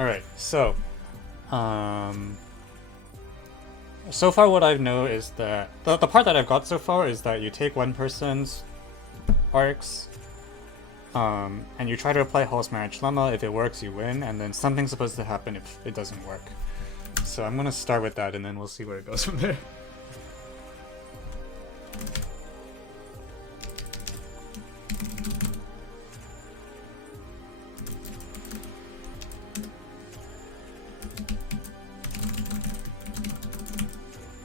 Alright, so so far what I know is that the part that I've got so far is that you take one person's arcs, and you try to apply Hall's marriage lemma. If it works, you win, and then something's supposed to happen if it doesn't work. So I'm gonna start with that, and then we'll see where it goes from there.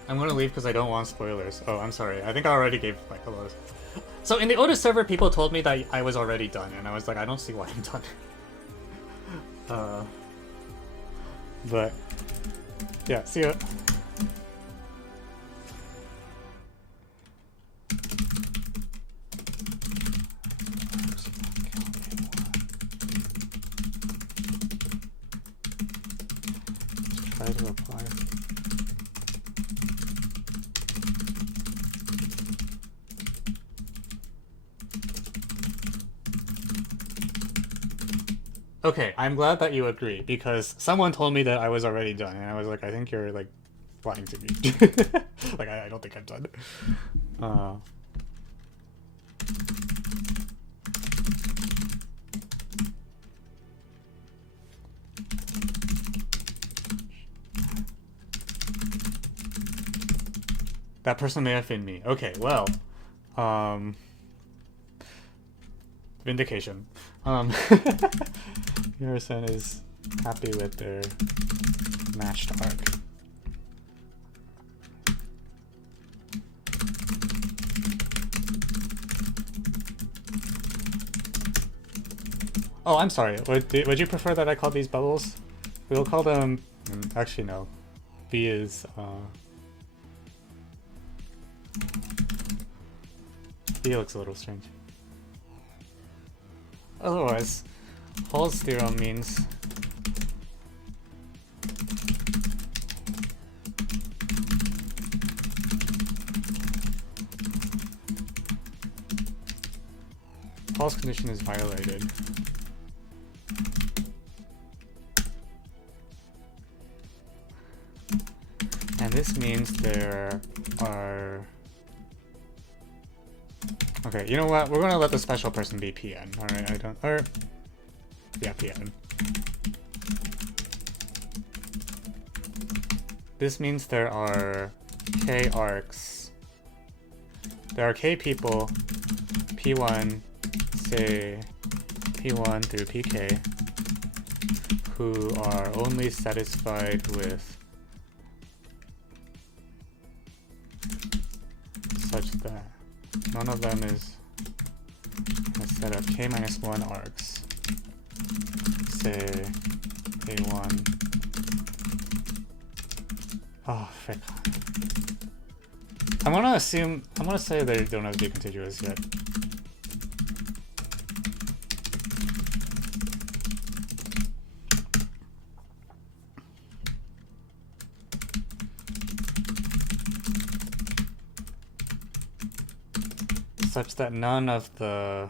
I'm gonna leave because I don't want spoilers. Oh, I'm sorry. I think I already gave like a lot of... So in the Otis server, people told me that I was already done, and I was like, I don't see why I'm done. But yeah, see ya. Try to apply. Okay, I'm glad that you agree, because someone told me that I was already done, and I was like, I think you're, like, lying to me. Like, I don't think I'm done. That person may have been me. Okay, well, vindication. Harrison is happy with their matched arc. Oh, I'm sorry. Would you prefer that I call these bubbles? We'll call them... Actually, no. B is... B looks a little strange. Otherwise, Hall's theorem means Hall's condition is violated. And this means there are... Okay, you know what? We're gonna let the special person be PN. Alright, I don't... Or... Yeah, PN. This means there are K arcs. There are K people, P1, say P1 through PK, who are only satisfied with such that none of them is a set of K-1 arcs. Say A1. Oh, frick. I'm gonna say they don't have to be contiguous yet. Such that none of the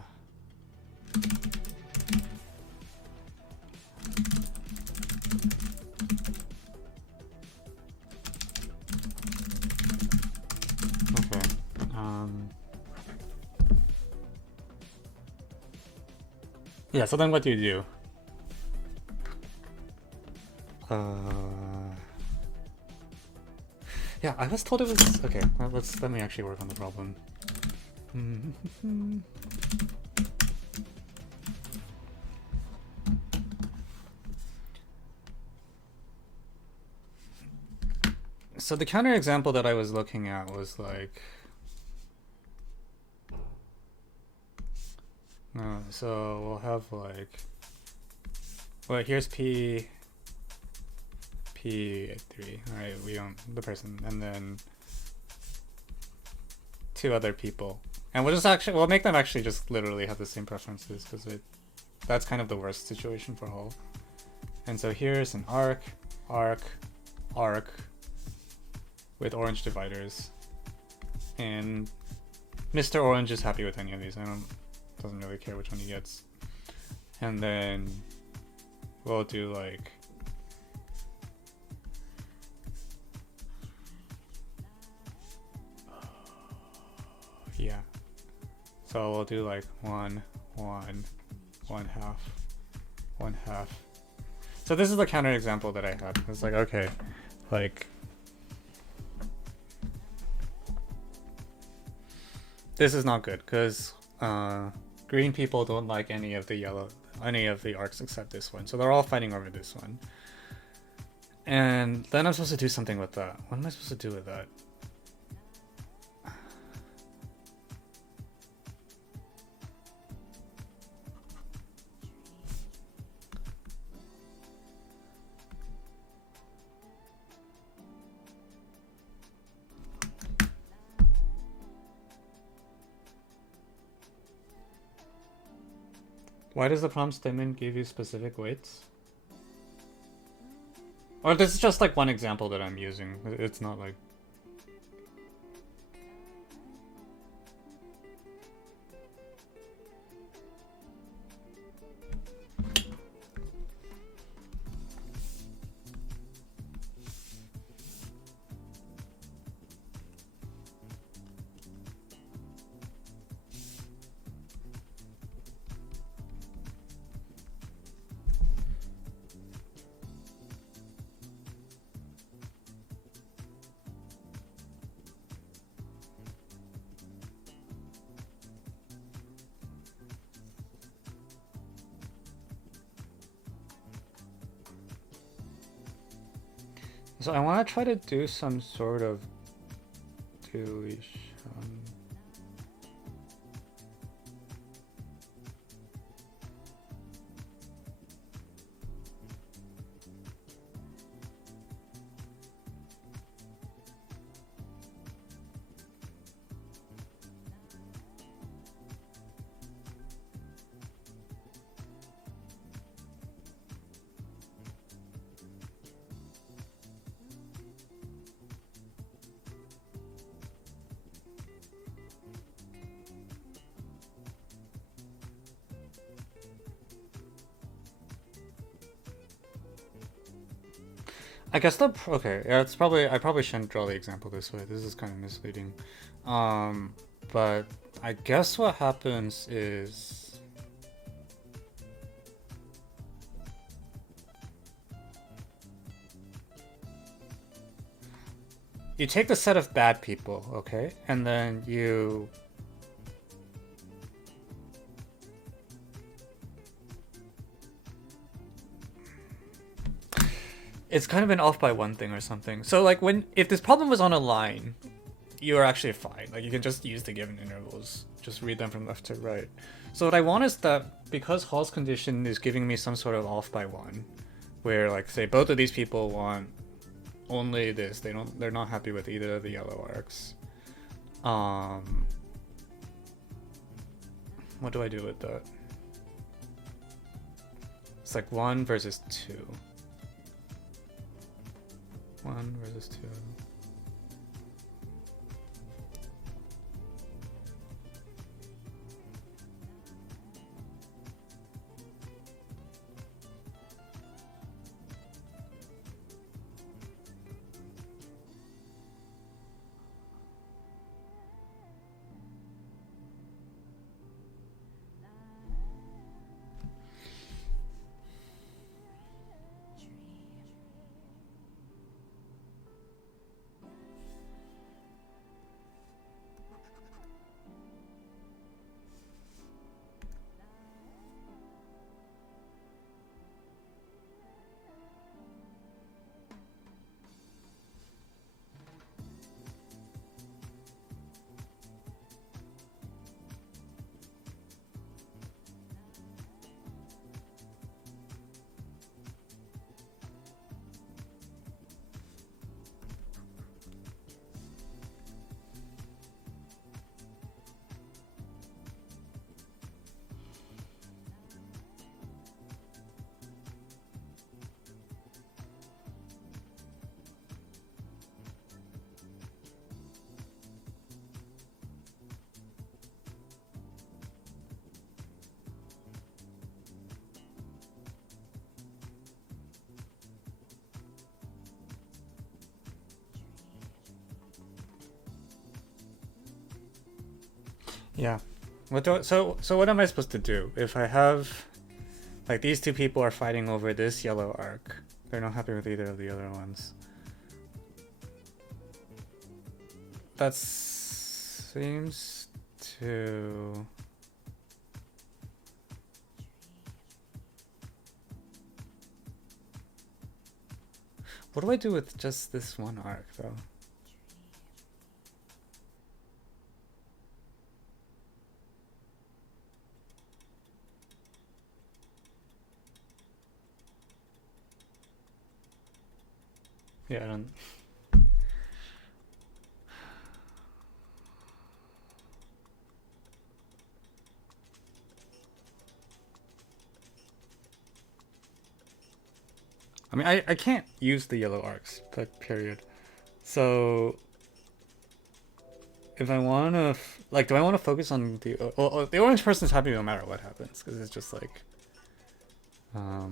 yeah, so then what do you do? Yeah, I was told it was... Okay, well, let me actually work on the problem. So the counterexample that I was looking at was like... so we'll have like... Well, here's P3. Alright, we own the person. And then... two other people. And we'll make them actually just literally have the same preferences, because that's kind of the worst situation for Hall. And so here's an arc, with orange dividers. And Mr. Orange is happy with any of these. Doesn't really care which one he gets. And then we'll do like Yeah. So we'll do like 1, 1, 1/2, 1/2. So this is the counter example that I had. It's like, okay, like this is not good because green people don't like any of the arcs except this one. So they're all fighting over this one. And then I'm supposed to do something with that. What am I supposed to do with that? Why does the prompt statement give you specific weights? Or this is just like one example that I'm using. It's not like... So I want to try to do some sort of deletion. I guess okay, yeah, it's probably, I probably shouldn't draw the example this way. This is kind of misleading. But I guess what happens is you take the set of bad people, okay? And then you it's kind of been off by one thing or something. So like if this problem was on a line, you are actually fine. Like you can just use the given intervals, just read them from left to right. So what I want is that because Hall's condition is giving me some sort of off by one, where like say both of these people want only this, they're not happy with either of the yellow arcs. What do I do with that? It's like 1 versus 2. 1 versus 2. Yeah. So what am I supposed to do if I have like these two people are fighting over this yellow arc? They're not happy with either of the other ones. That seems to. What do I do with just this one arc though? Yeah, I don't. I mean, I can't use the yellow arcs, but period. So if I want to, like, do I want to focus on the, the orange person's happy no matter what happens, because it's just like, well,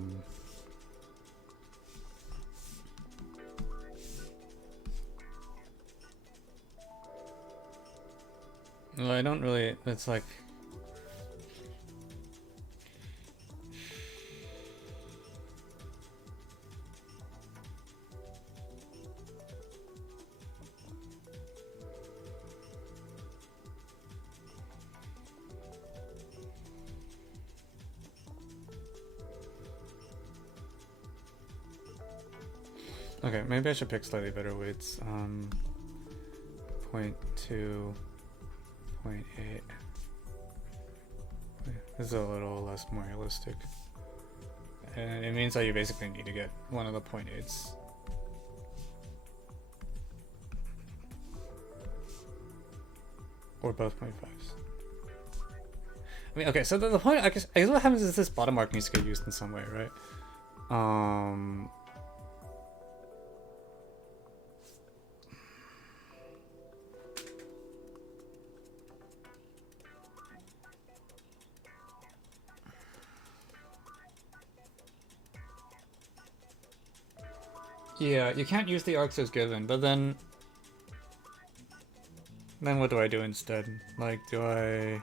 I don't really, it's like, okay, maybe I should pick slightly better weights. 0.2, 0.8. This is a little less more realistic. And it means that you basically need to get one of the 0.8s. Or both 0.5s. I mean, okay, so the point, I guess what happens is this bottom mark needs to get used in some way, right? Yeah, you can't use the arcs as given, but then what do I do instead? Like, do I...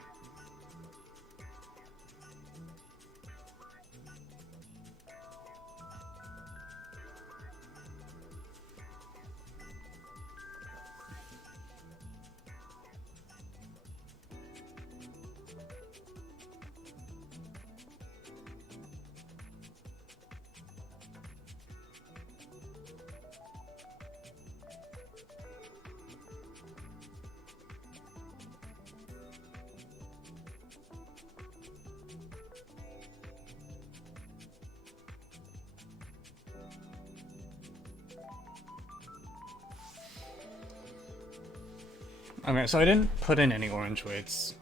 Okay, so I didn't put in any orange weights.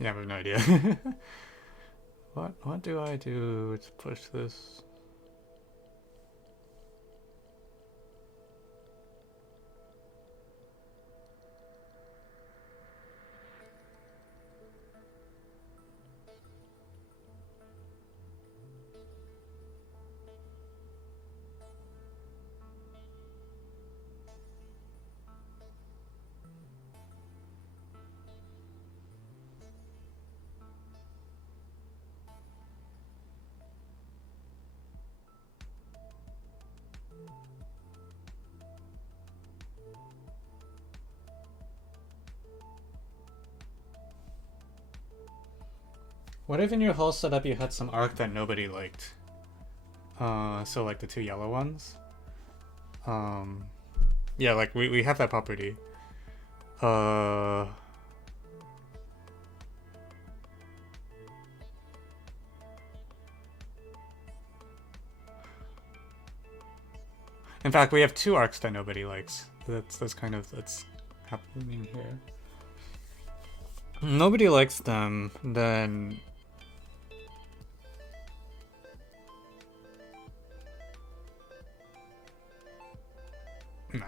Yeah, I have no idea. What do I do to push this? What if in your whole setup you had some arc that nobody liked? So like the two yellow ones. Yeah, like we have that property. In fact, we have two arcs that nobody likes. That's kind of that's happening here. Nobody likes them, then no.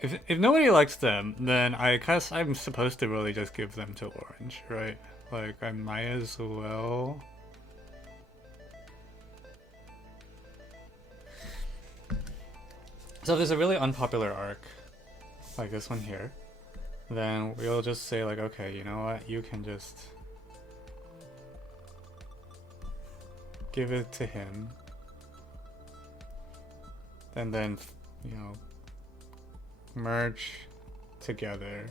If nobody likes them, then I guess I'm supposed to really just give them to orange, right? Like, I might as well. So if there's a really unpopular arc, like this one here, then we'll just say like, okay, you know what? You can just give it to him. And then, you know, merge together.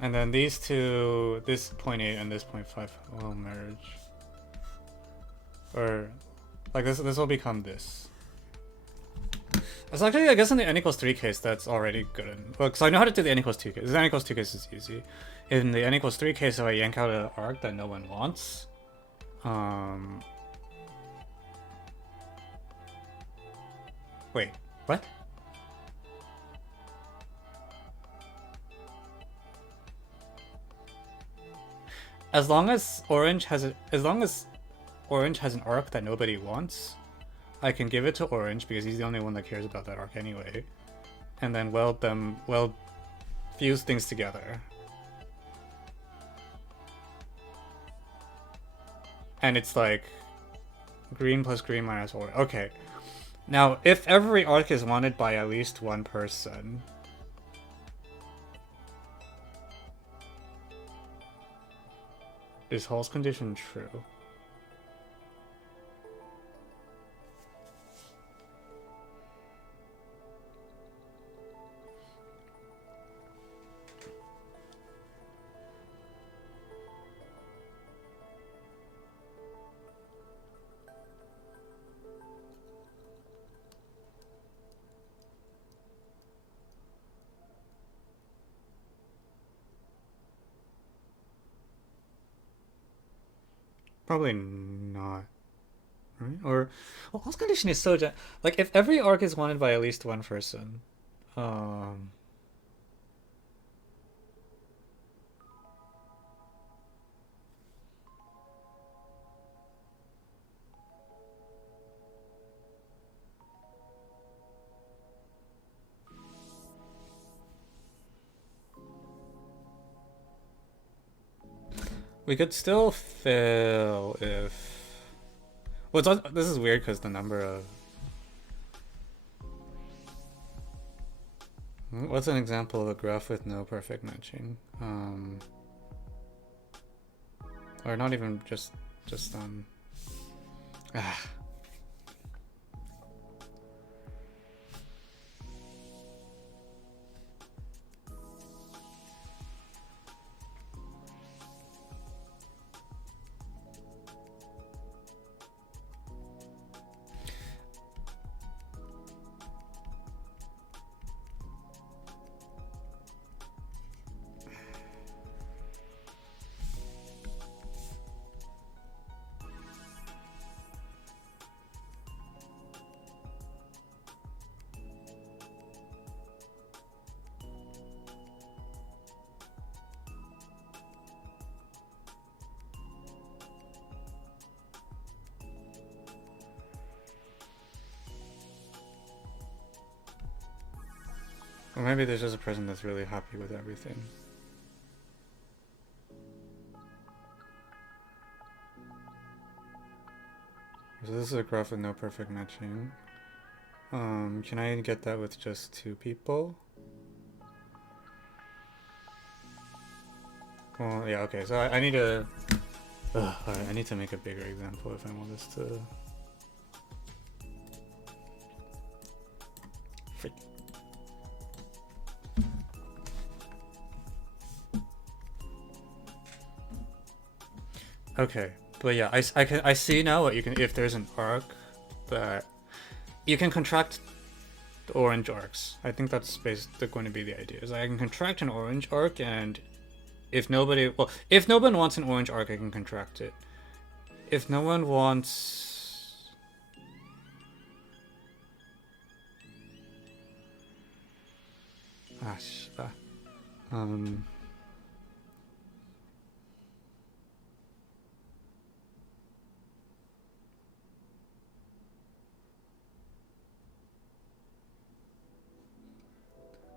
And then these two, this 0.8 and this 0.5 will merge. Or, like this will become this. It's actually, I guess in the n equals 3 case, that's already good. Well, so I know how to do the n equals 2 case. The n equals 2 case is easy. In the n equals 3 case, if I yank out an arc that no one wants, wait, what? As long as orange has an arc that nobody wants, I can give it to orange because he's the only one that cares about that arc anyway, and then weld fuse things together. And it's like green plus green minus orange. Okay. Now, if every arc is wanted by at least one person, is Hall's condition true? Probably not. Right? Or, well, Hall's condition is so like, if every arc is wanted by at least one person, we could still fail if... Well, this is weird because the number of... What's an example of a graph with no perfect matching? Or not even just Or maybe there's just a person that's really happy with everything. So this is a graph with no perfect matching. Can I get that with just 2 people? Well, yeah, okay, so I need to... alright, I need to make a bigger example if I want this to... Freak. Okay, but yeah, I see now what you can, if there's an arc that you can contract the orange arcs. I think that's basically going to be the idea. Is I can contract an orange arc, and if nobody, well, if no one wants an orange arc, I can contract it. If no one wants,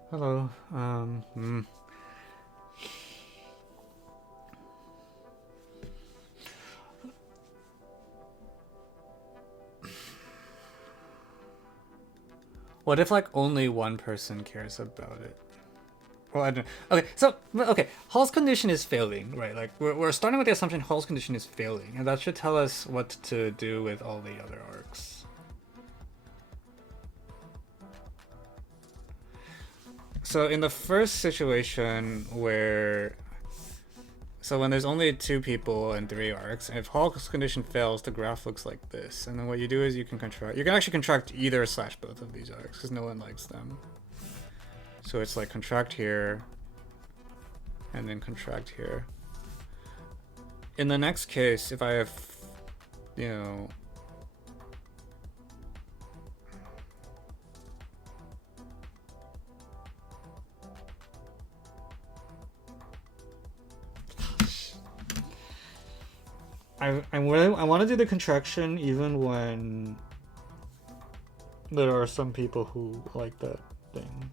hello. What if like only one person cares about it? Well, I don't. Okay, so okay, Hall's condition is failing, right? Like we're starting with the assumption Hall's condition is failing, and that should tell us what to do with all the other arcs. So in the first situation where, so when there's only 2 people and 3 arcs, and if Hall's condition fails, the graph looks like this. And then what you do is you can contract. You can actually contract either / both of these arcs because no one likes them. So it's like contract here, and then contract here. In the next case, if I have, you know, I want to do the contraction even when there are some people who like that thing.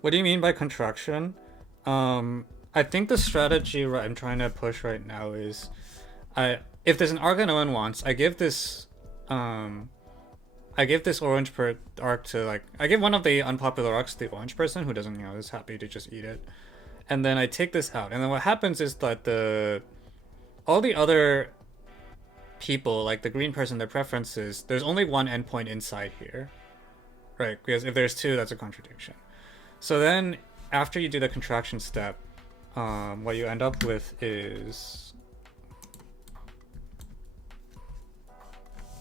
What do you mean by contraction? I think the strategy I'm trying to push right now is, if there's an arc that no one wants, I give this orange arc to, like, I give one of the unpopular arcs to the orange person who doesn't, is happy to just eat it, and then I take this out, and then what happens is that all the other people, like the green person, their preferences, there's only one endpoint inside here, right? Because if there's 2, that's a contradiction. So then, after you do the contraction step, what you end up with is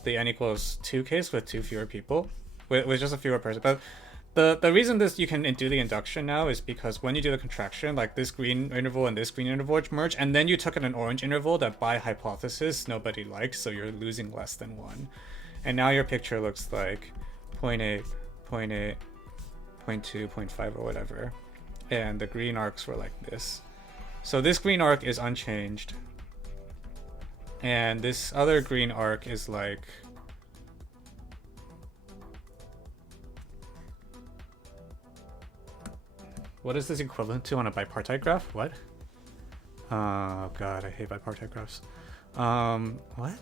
the n equals 2 case with 2 fewer people, with just a fewer person. But the reason you can do the induction now is because when you do the contraction, like this green interval and this green interval merge, and then you took an orange interval that by hypothesis nobody likes, so you're losing less than 1. And now your picture looks like 0.8, 0.8, 0.2, 0.5 or whatever, and the green arcs were like this. So this green arc is unchanged, and this other green arc is like, what is this equivalent to on a bipartite graph? What? Oh god, I hate bipartite graphs. What?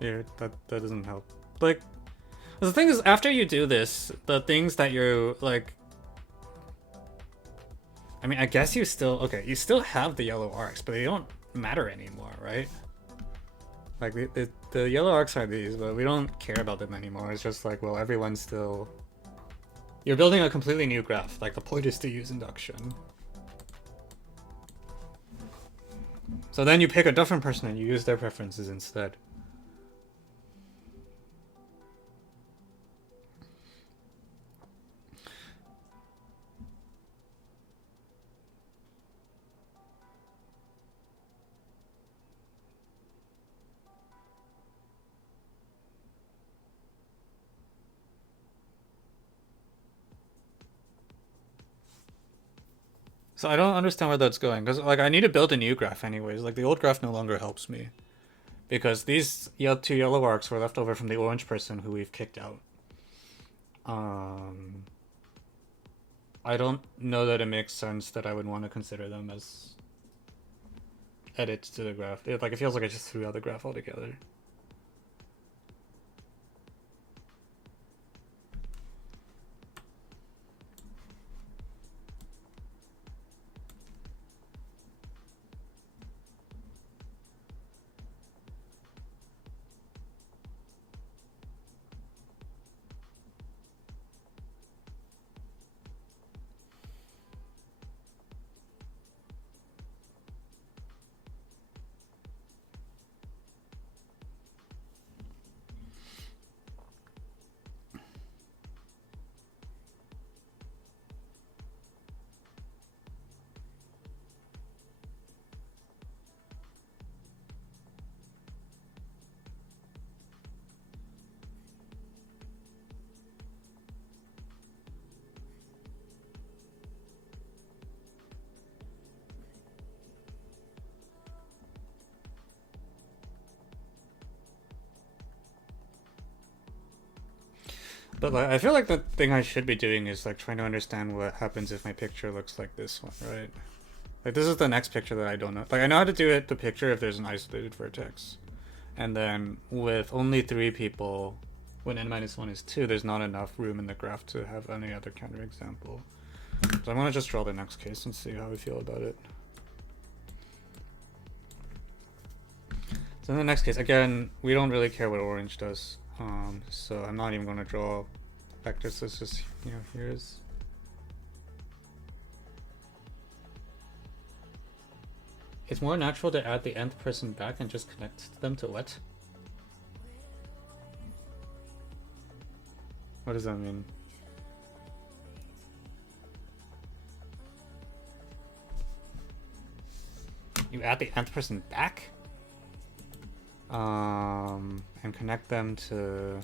Here, that doesn't help. Like, the thing is, after you do this, the things that you're like, I mean, I guess you still, okay, you still have the yellow arcs, but they don't matter anymore, right? Like, the yellow arcs are these, but we don't care about them anymore. It's just like, well, everyone's still... You're building a completely new graph. Like, the point is to use induction. So then you pick a different person and you use their preferences instead. So I don't understand where that's going, because like I need to build a new graph anyways. Like the old graph no longer helps me, because these two yellow arcs were left over from the orange person who we've kicked out. I don't know that it makes sense that I would want to consider them as edits to the graph. It feels like I just threw out the graph altogether. But like, I feel like the thing I should be doing is like trying to understand what happens if my picture looks like this one, right? Like this is the next picture that I don't know. Like I know how to do it, the picture, if there's an isolated vertex. And then with only 3 people, when n-1 is 2, there's not enough room in the graph to have any other counterexample. So I'm gonna just draw the next case and see how we feel about it. So in the next case, again, we don't really care what orange does. So I'm not even gonna draw vectors. So it's just, here's... It's more natural to add the nth person back and just connect them to what? What does that mean? You add the nth person back? And connect them to...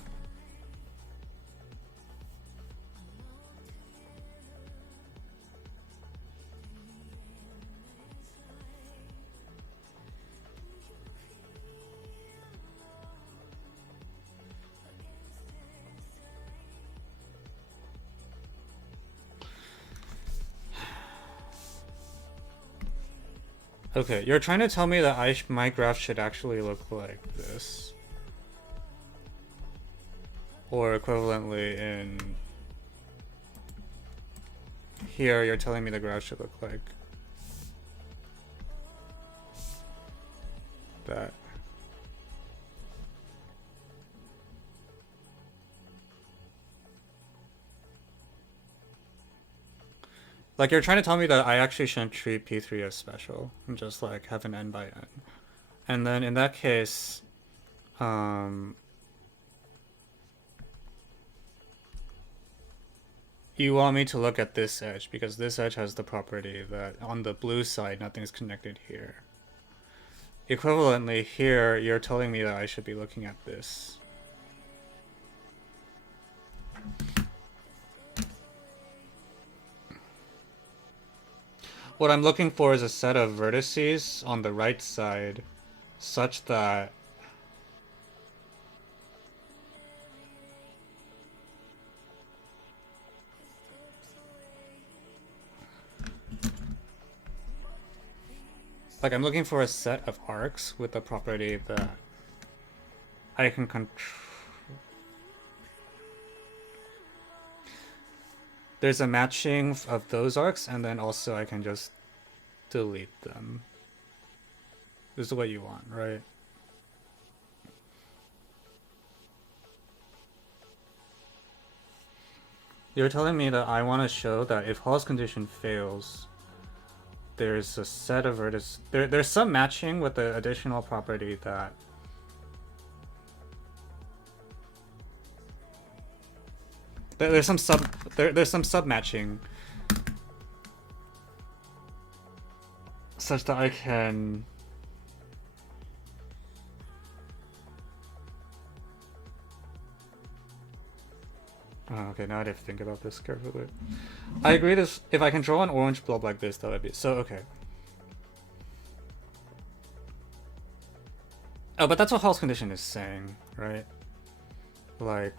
Okay, you're trying to tell me that my graph should actually look like this. Or equivalently in here, you're telling me the graph should look like that. Like, you're trying to tell me that I actually shouldn't treat P3 as special and just like have an n by n. And then in that case, you want me to look at this edge because this edge has the property that on the blue side, nothing's connected here. Equivalently here, you're telling me that I should be looking at this. What I'm looking for is a set of vertices on the right side such that like I'm looking for a set of arcs with the property that I can control. There's a matching of those arcs, and then also I can just delete them. This is what you want, right? You're telling me that I want to show that if Hall's condition fails, there's a set of vertices. There's some matching with the additional property that there's some sub matching such that I can. Oh, okay, now I have to think about this carefully. I agree this, if I can draw an orange blob like this, that would be, so okay. Oh, but that's what Hall's condition is saying, right? Like...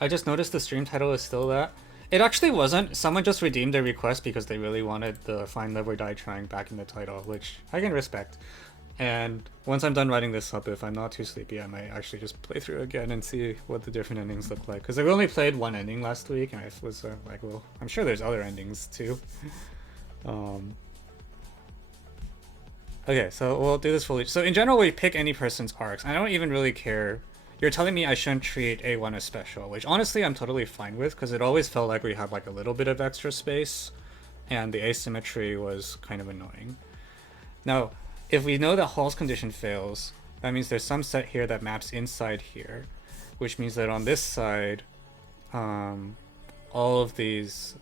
I just noticed the stream title is still that. It actually wasn't. Someone just redeemed their request because they really wanted the find live or die trying back in the title, which I can respect. And once I'm done writing this up, if I'm not too sleepy, I might actually just play through again and see what the different endings look like. Because I only played one ending last week, and I was like, well, I'm sure there's other endings too. Okay, so we'll do this fully. So in general, we pick any person's arcs. I don't even really care. You're telling me I shouldn't treat A1 as special, which honestly I'm totally fine with, because it always felt like we had like a little bit of extra space, and the asymmetry was kind of annoying. Now, if we know that Hall's condition fails, that means there's some set here that maps inside here, which means that on this side, all of these,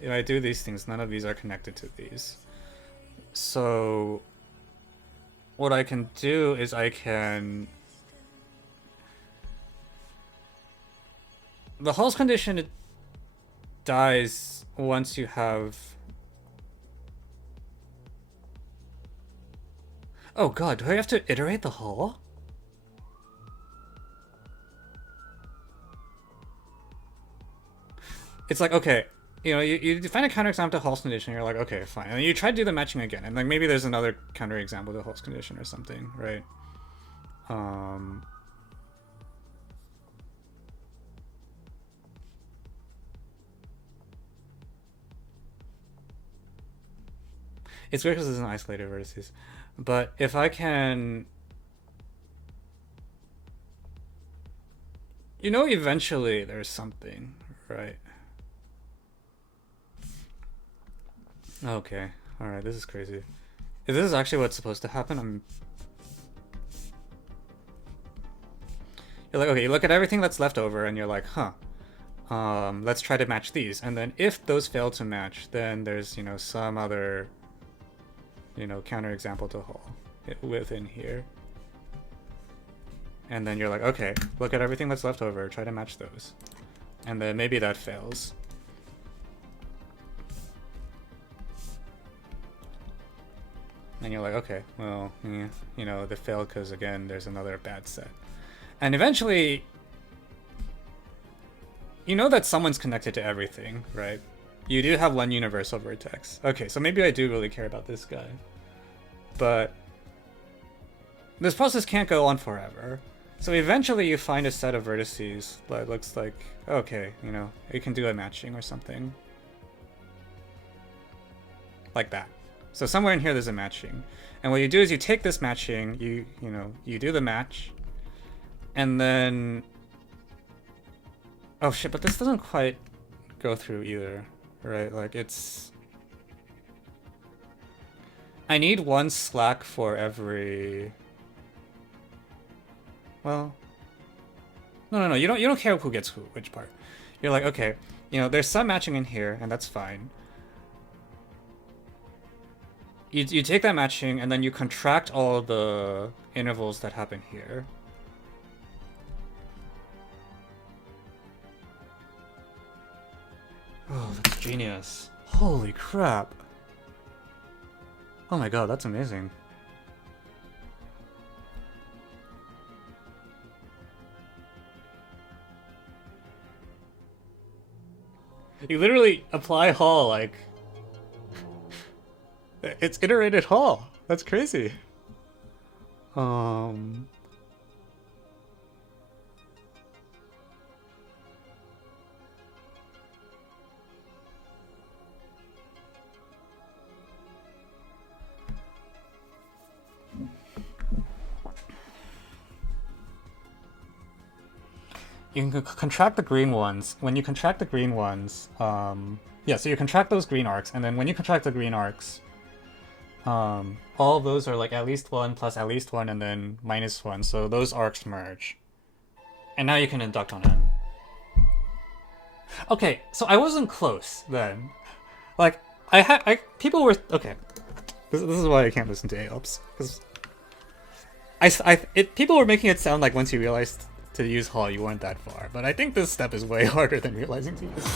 if I do these things, none of these are connected to these. So what I can do is I can... The Hall's condition, it dies once you have... Oh god, do I have to iterate the Hall? It's like, okay, you know, you find a counterexample to Hall's condition, you're like, okay, fine. And then you try to do the matching again, and like maybe there's another counterexample to Hall's condition or something, right? It's weird because it's an isolated vertices. But if I can... You know, eventually there's something, right? Okay, alright, this is crazy. If this is actually what's supposed to happen, You're like, okay, you look at everything that's left over and you're like, huh. Let's try to match these. And then if those fail to match, then there's, you know, some other... you know, counterexample to Hall within here. And then you're like, okay, look at everything that's left over, try to match those. And then maybe that fails. And you're like, okay, well, yeah, you know, they failed because, again, there's another bad set. And eventually, you know that someone's connected to everything, right? You do have one universal vertex. Okay, so maybe I do really care about this guy. But this process can't go on forever. So eventually you find a set of vertices that looks like, okay, you know, you can do a matching or something. Like that. So somewhere in here there's a matching. And what you do is you take this matching, you know, you do the match, and then... Oh shit, but this doesn't quite go through either. Right, like it's... I need one slack for every... Well... No, you don't care who gets who, which part. You're like, okay, you know, there's some matching in here, and that's fine. You take that matching, and then you contract all the intervals that happen here. Oh, that's genius. Holy crap. Oh my god, that's amazing. You literally apply Hall like... It's Iterated Hall. That's crazy. you can contract the green ones. When you contract the green ones, yeah, so you contract those green arcs, and then when you contract the green arcs, all of those are like at least 1 plus at least 1 and then minus 1, so those arcs merge. And now you can induct on n. Okay, so I wasn't close then. Like, people were, okay. This is why I can't listen to AOPs, because people were making it sound like once you realized to use Hall, you weren't that far. But I think this step is way harder than realizing to use.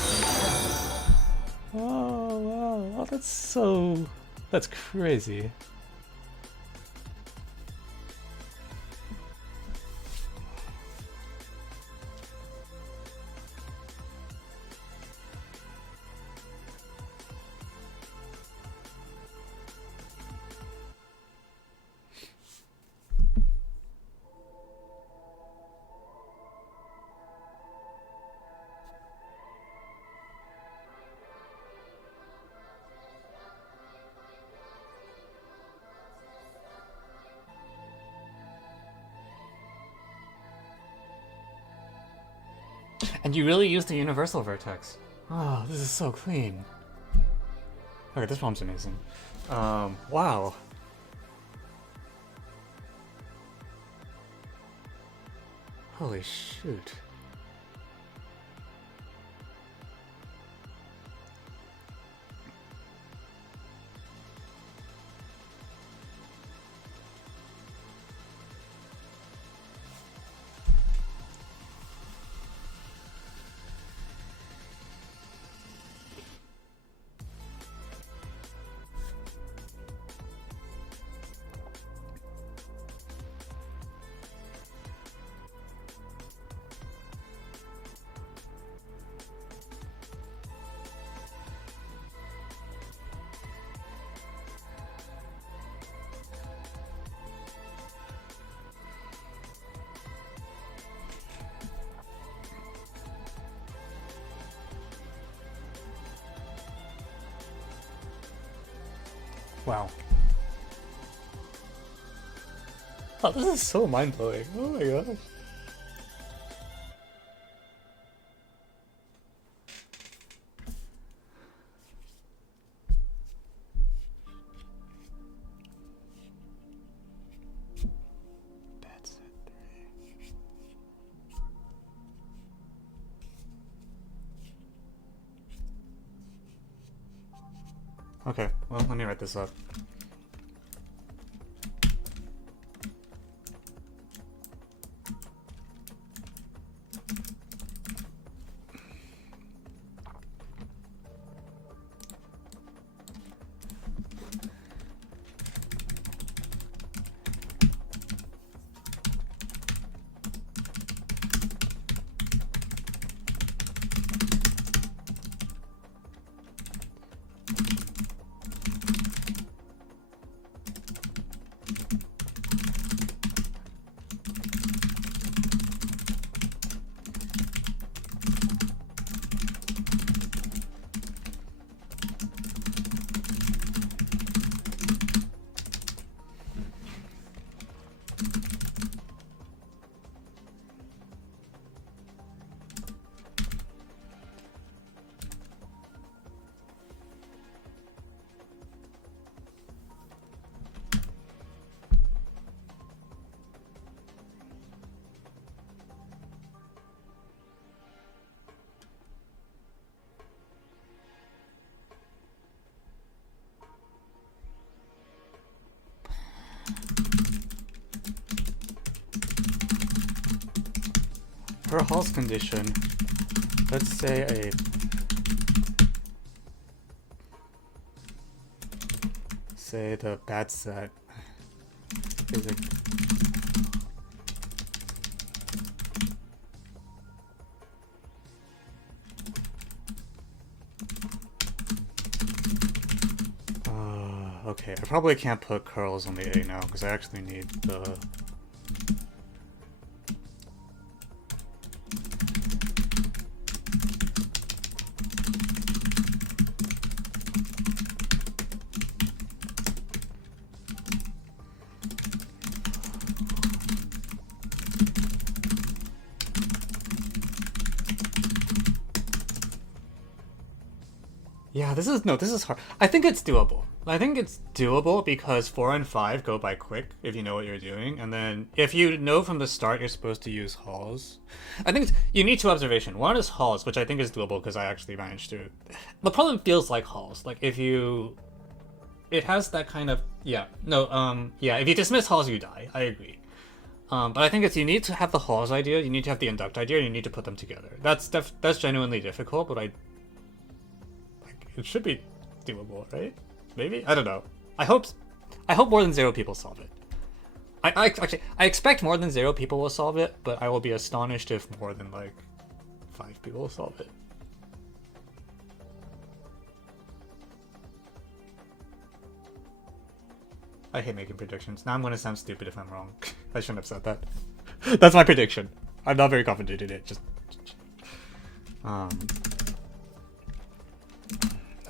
Oh, wow. Oh, that's crazy. And you really use the universal vertex. Oh, this is so clean. Okay, this poem's amazing. Wow. Holy shoot. Wow. Oh, this is so mind-blowing. Oh my gosh. That's it. Okay, well, let me write this up. For a Hall's condition, let's say the bad set is a okay, I probably can't put curls on the A now because I actually need the This is hard. I think it's doable. I think it's doable because 4 and 5 go by quick if you know what you're doing, and then if you know from the start you're supposed to use halls. I think you need 2 observation. One is halls, which I think is doable because I actually managed to. The problem feels like halls. Like if you, it has that kind of yeah. If you dismiss halls, you die. I agree. But I think you need to have the halls idea, you need to have the induct idea, and you need to put them together. That's genuinely difficult, but it should be doable, right? Maybe? I don't know. I hope more than 0 people solve it. I expect more than 0 people will solve it, but I will be astonished if more than like 5 people will solve it. I hate making predictions. Now I'm gonna sound stupid if I'm wrong. I shouldn't have said that. That's my prediction. I'm not very confident in it. Just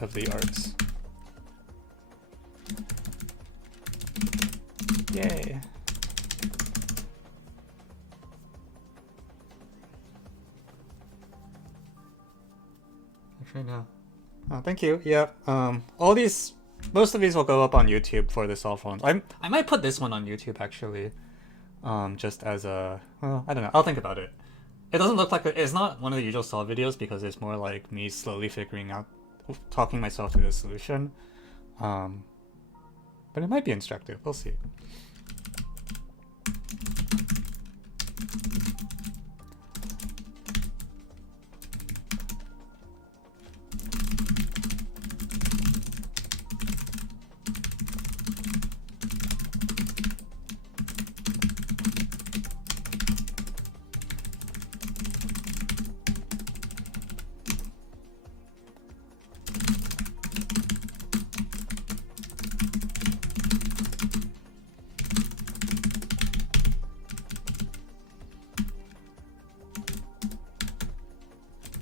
of the arts. Yay. Actually, no. Oh, thank you. Yeah. Most of these will go up on YouTube for the cell phones. I might put this one on YouTube actually, just as a. Well, I don't know. I'll think about it. It doesn't look like it's not one of the usual solve videos because it's more like me slowly figuring out, talking myself through the solution. But it might be instructive. We'll see.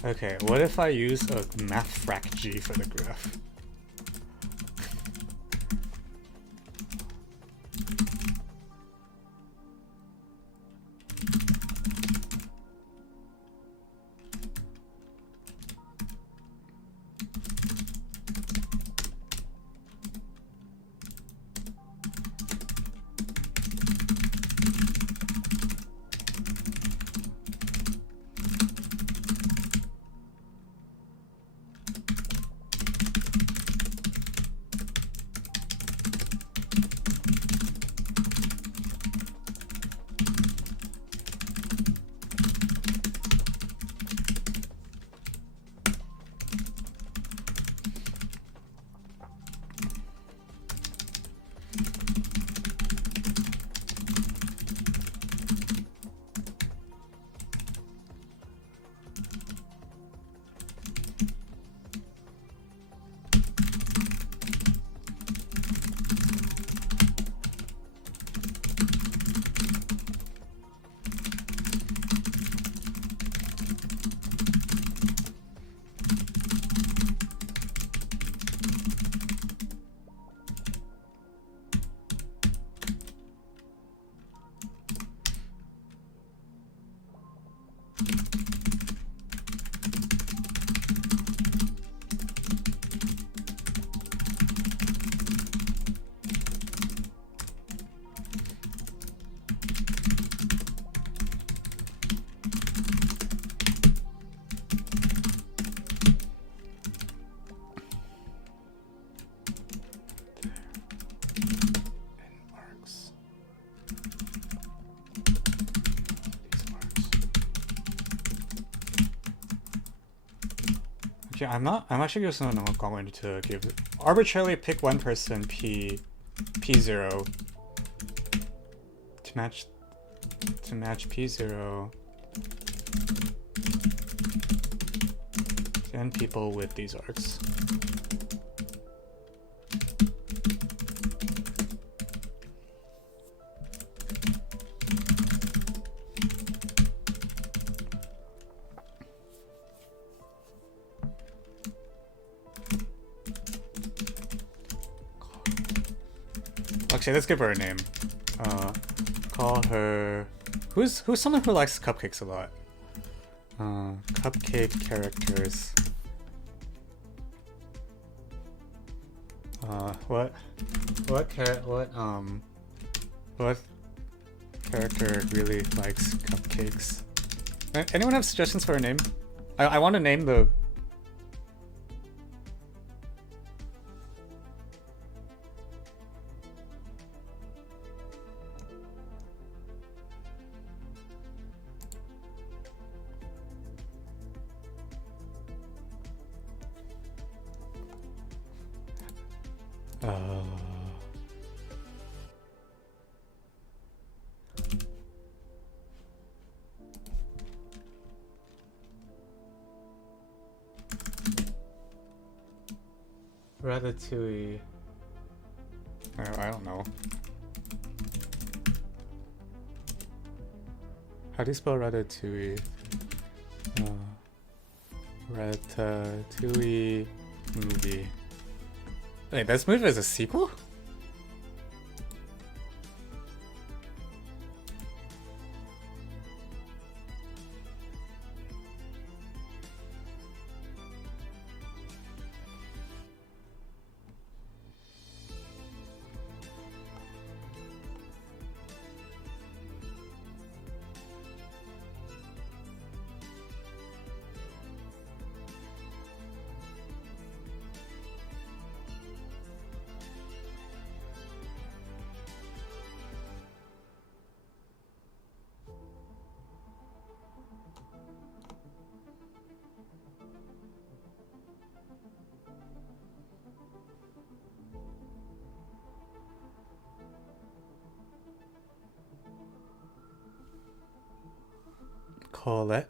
Okay, what if I use a mathfrac G for the graph? I'm actually just not going to give arbitrarily pick one person P0 to match P0 to n people with these arcs. Actually, let's give her a name. Call her. Who's someone who likes cupcakes a lot? Cupcake characters. What character really likes cupcakes? Anyone have suggestions for a name? I want to name the... Ratatouille. I don't know. How do you spell Ratatouille? Ratatouille movie. Wait, this movie is a sequel? Colette.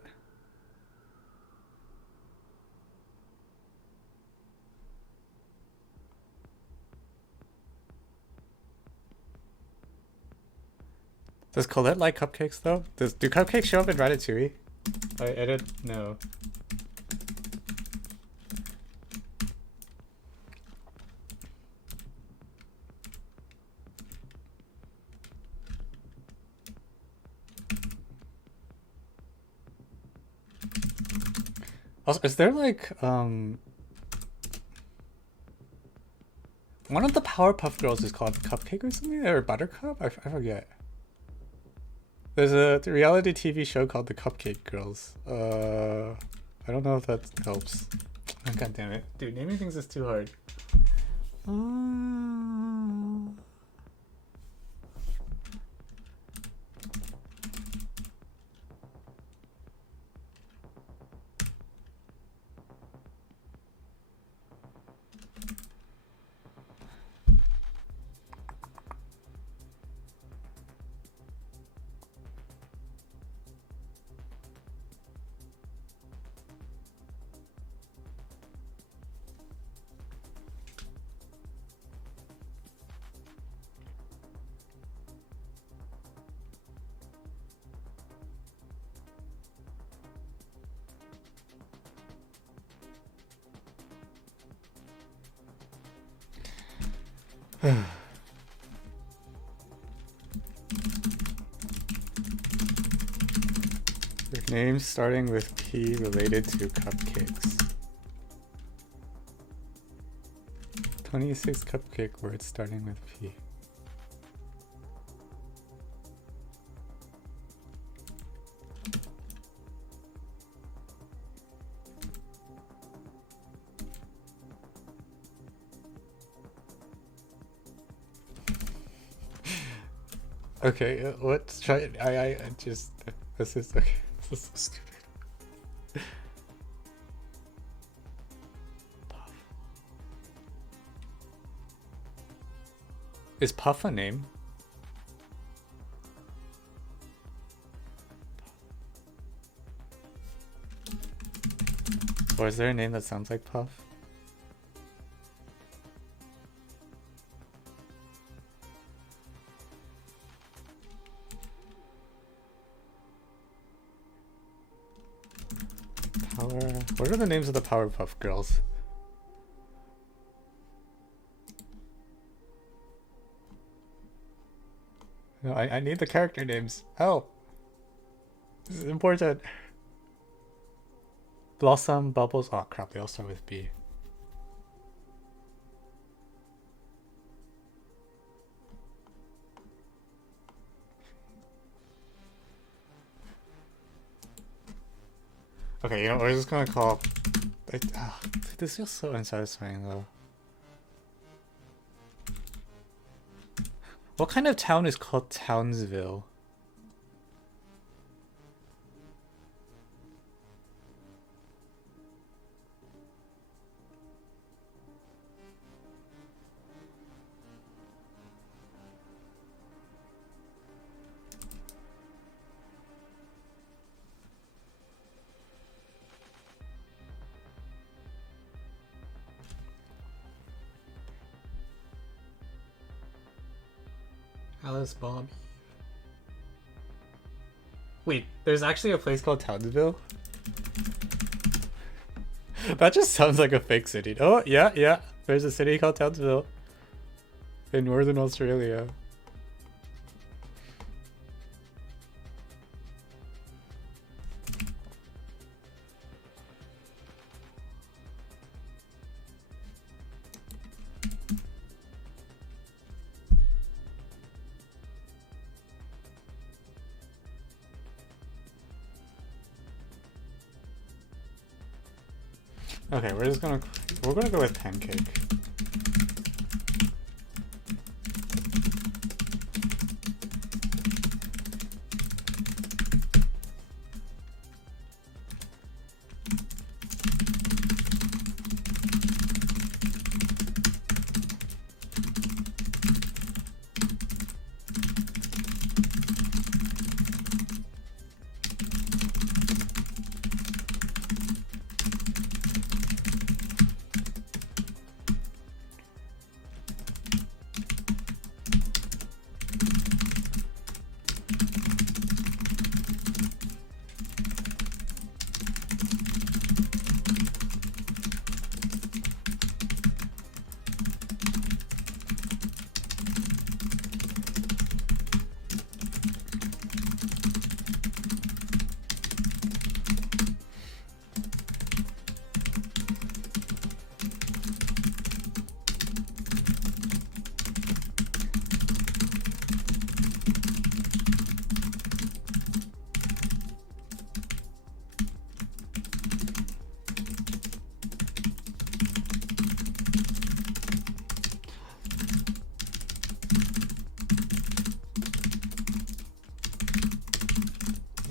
Does Colette like cupcakes though? Do cupcakes show up in Ratatouille? I edit no. Also, is there like one of the Powerpuff Girls is called Cupcake or something, or Buttercup? I forget. There's a reality TV show called The Cupcake Girls. I don't know if that helps. Oh, God damn it, dude! Naming things is too hard. Names starting with P related to cupcakes. 26 cupcake words starting with P. Okay, let's try it. I just, this is okay. This is so stupid. Puff. Is Puff a name? Or is there a name that sounds like Puff? What are the names of the Powerpuff Girls? No, I need the character names. Help! This is important. Blossom, Bubbles. Oh crap, they all start with B. Okay, you know, we're just gonna call... this feels so unsatisfying, though. What kind of town is called Townsville? Alice Bob. Wait, there's actually a place called Townsville? That just sounds like a fake city. Oh, yeah. There's a city called Townsville in northern Australia. Okay, we're gonna go with pancake.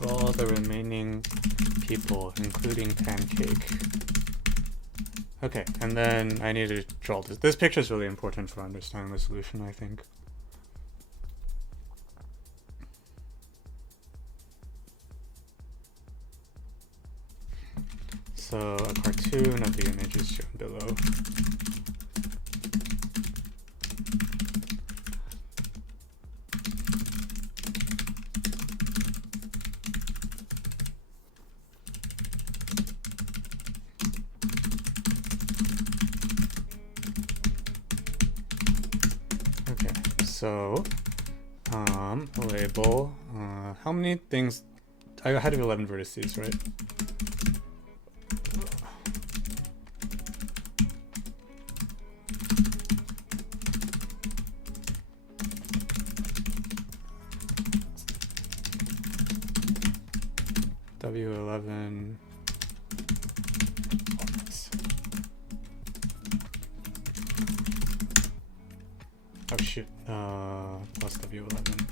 All the remaining people, including pancake. Okay, and then I need to draw this. This picture is really important for understanding the solution, I think. So a cartoon of the image is shown below. So, label, how many things, I had 11 vertices, right? W11, oh shoot, plus W11,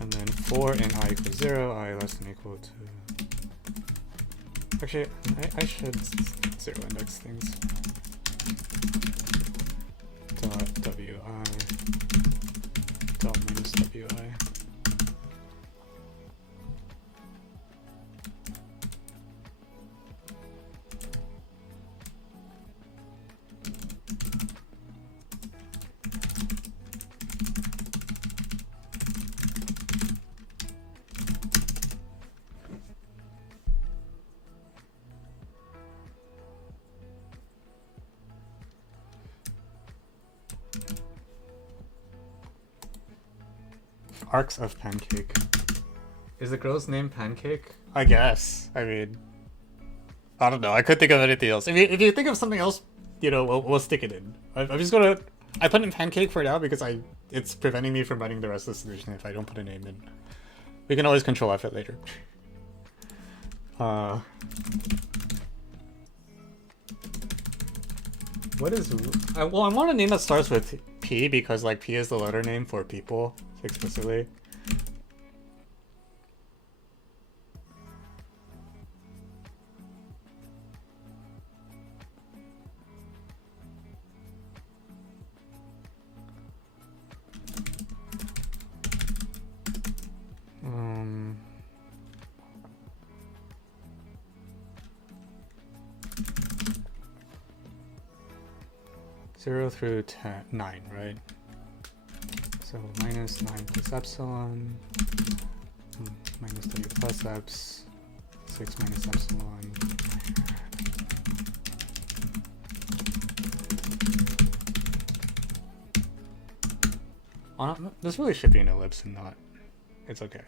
and then 4 in I equals 0, I less than equal to, actually, I should 0 index things, dot WI, dot minus WI. Arcs of Pancake. Is the girl's name Pancake? I guess. I mean, I don't know. I couldn't think of anything else. If you think of something else, you know, we'll stick it in. I'm just gonna. I put in Pancake for now because it's preventing me from running the rest of the solution if I don't put a name in. We can always control F it later. What is... well, I want a name that starts with P because, like, P is the letter name for people, explicitly. Zero through 9, right? So minus 9 plus epsilon, minus w plus eps, 6 minus epsilon. This really should be an ellipse and not. It's okay.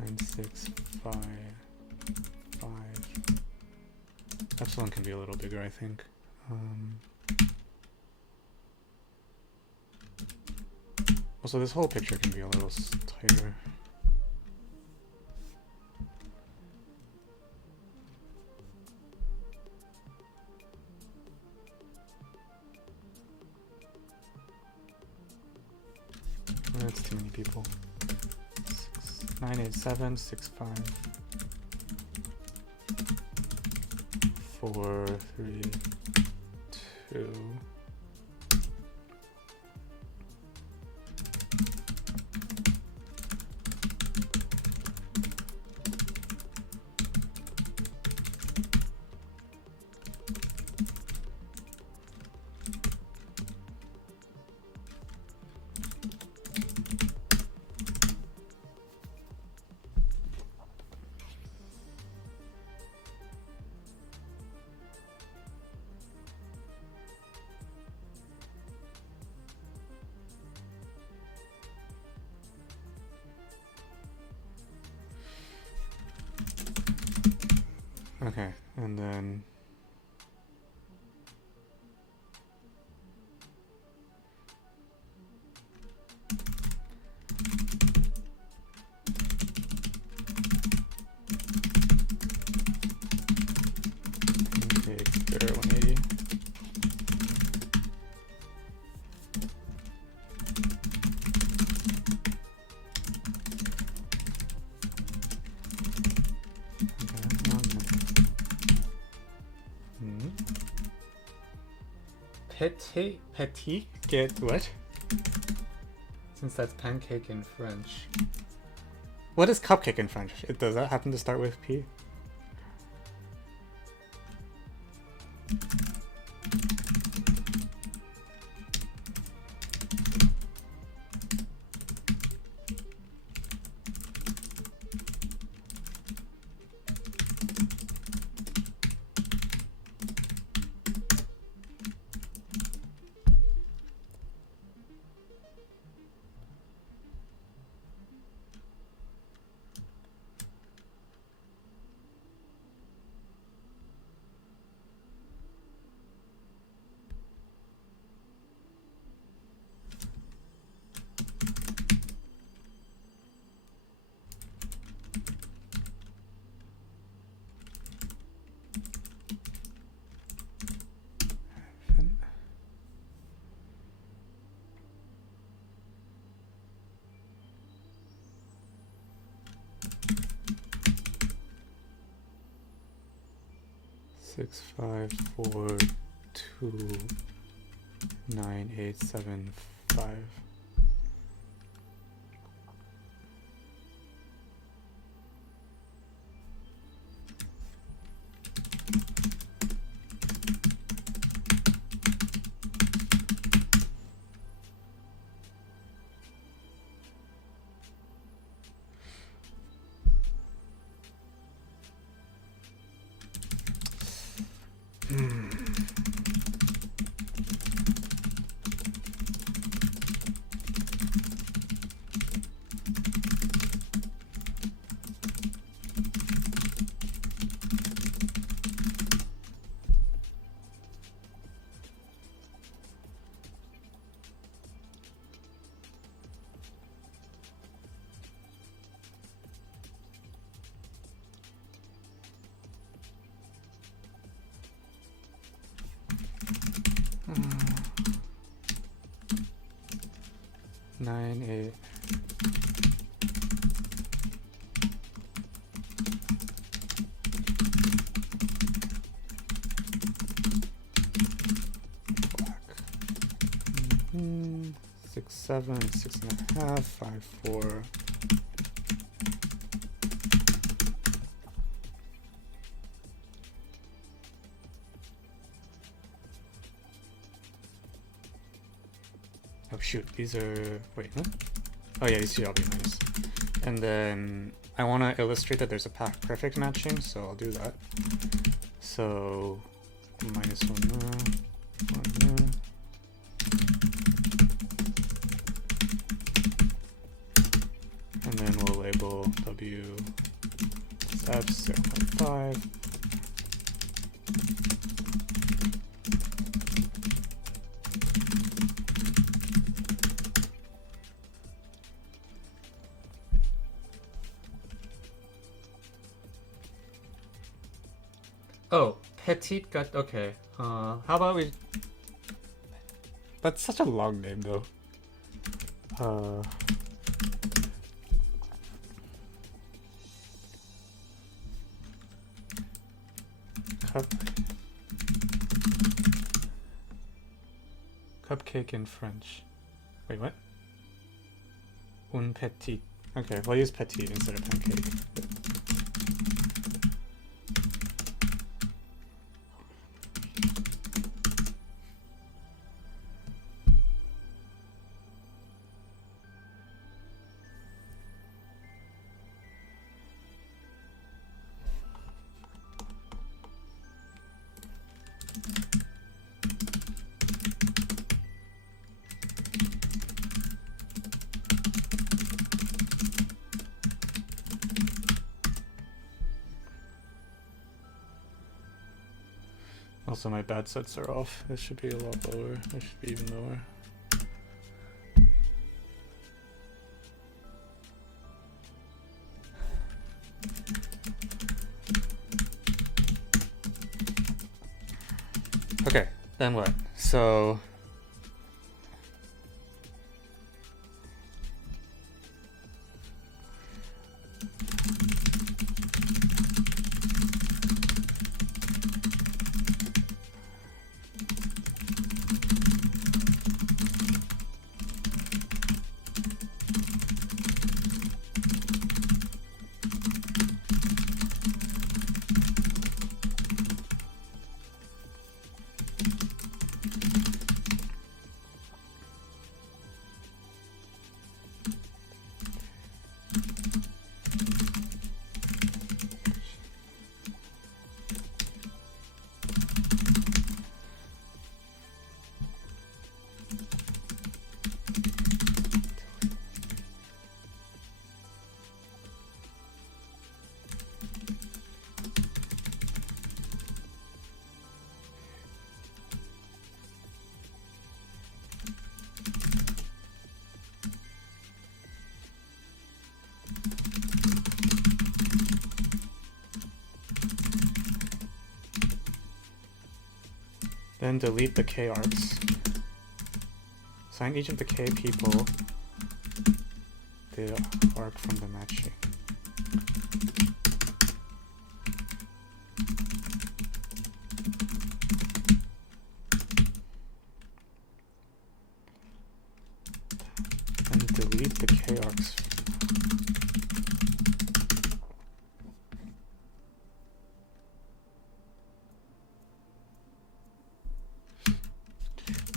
9, 6, 5, 5. Epsilon can be a little bigger, I think. Also, this whole picture can be a little tighter. That's too many people. 9, 8, 7, 6, 5. 4, 3, 2. Okay, and then okay, square 180. Petit, get what? Since that's pancake in French. What is cupcake in French? Does that happen to start with P? Six, 5, 4, 2, 9, 8, 7, 5. 9, 8. Black. 6, 7, 6.5, 5, 4. Oh shoot, these are, wait, huh? Oh yeah, these two I'll be minus. And then I want to illustrate that there's a perfect matching, so I'll do that. So minus 1 there, 1 there. And then we'll label W F 0.5. Oh, petite gut. Okay. How about we? That's such a long name, though. Cupcake in French. Wait, what? Un petit. Okay, we'll use petite instead of pancake. Also, my bad sets are off. This should be a lot lower. This should be even lower. Okay, then what? So then delete the K arcs. Assign each of the K people the arc from the matching. And delete the K arcs.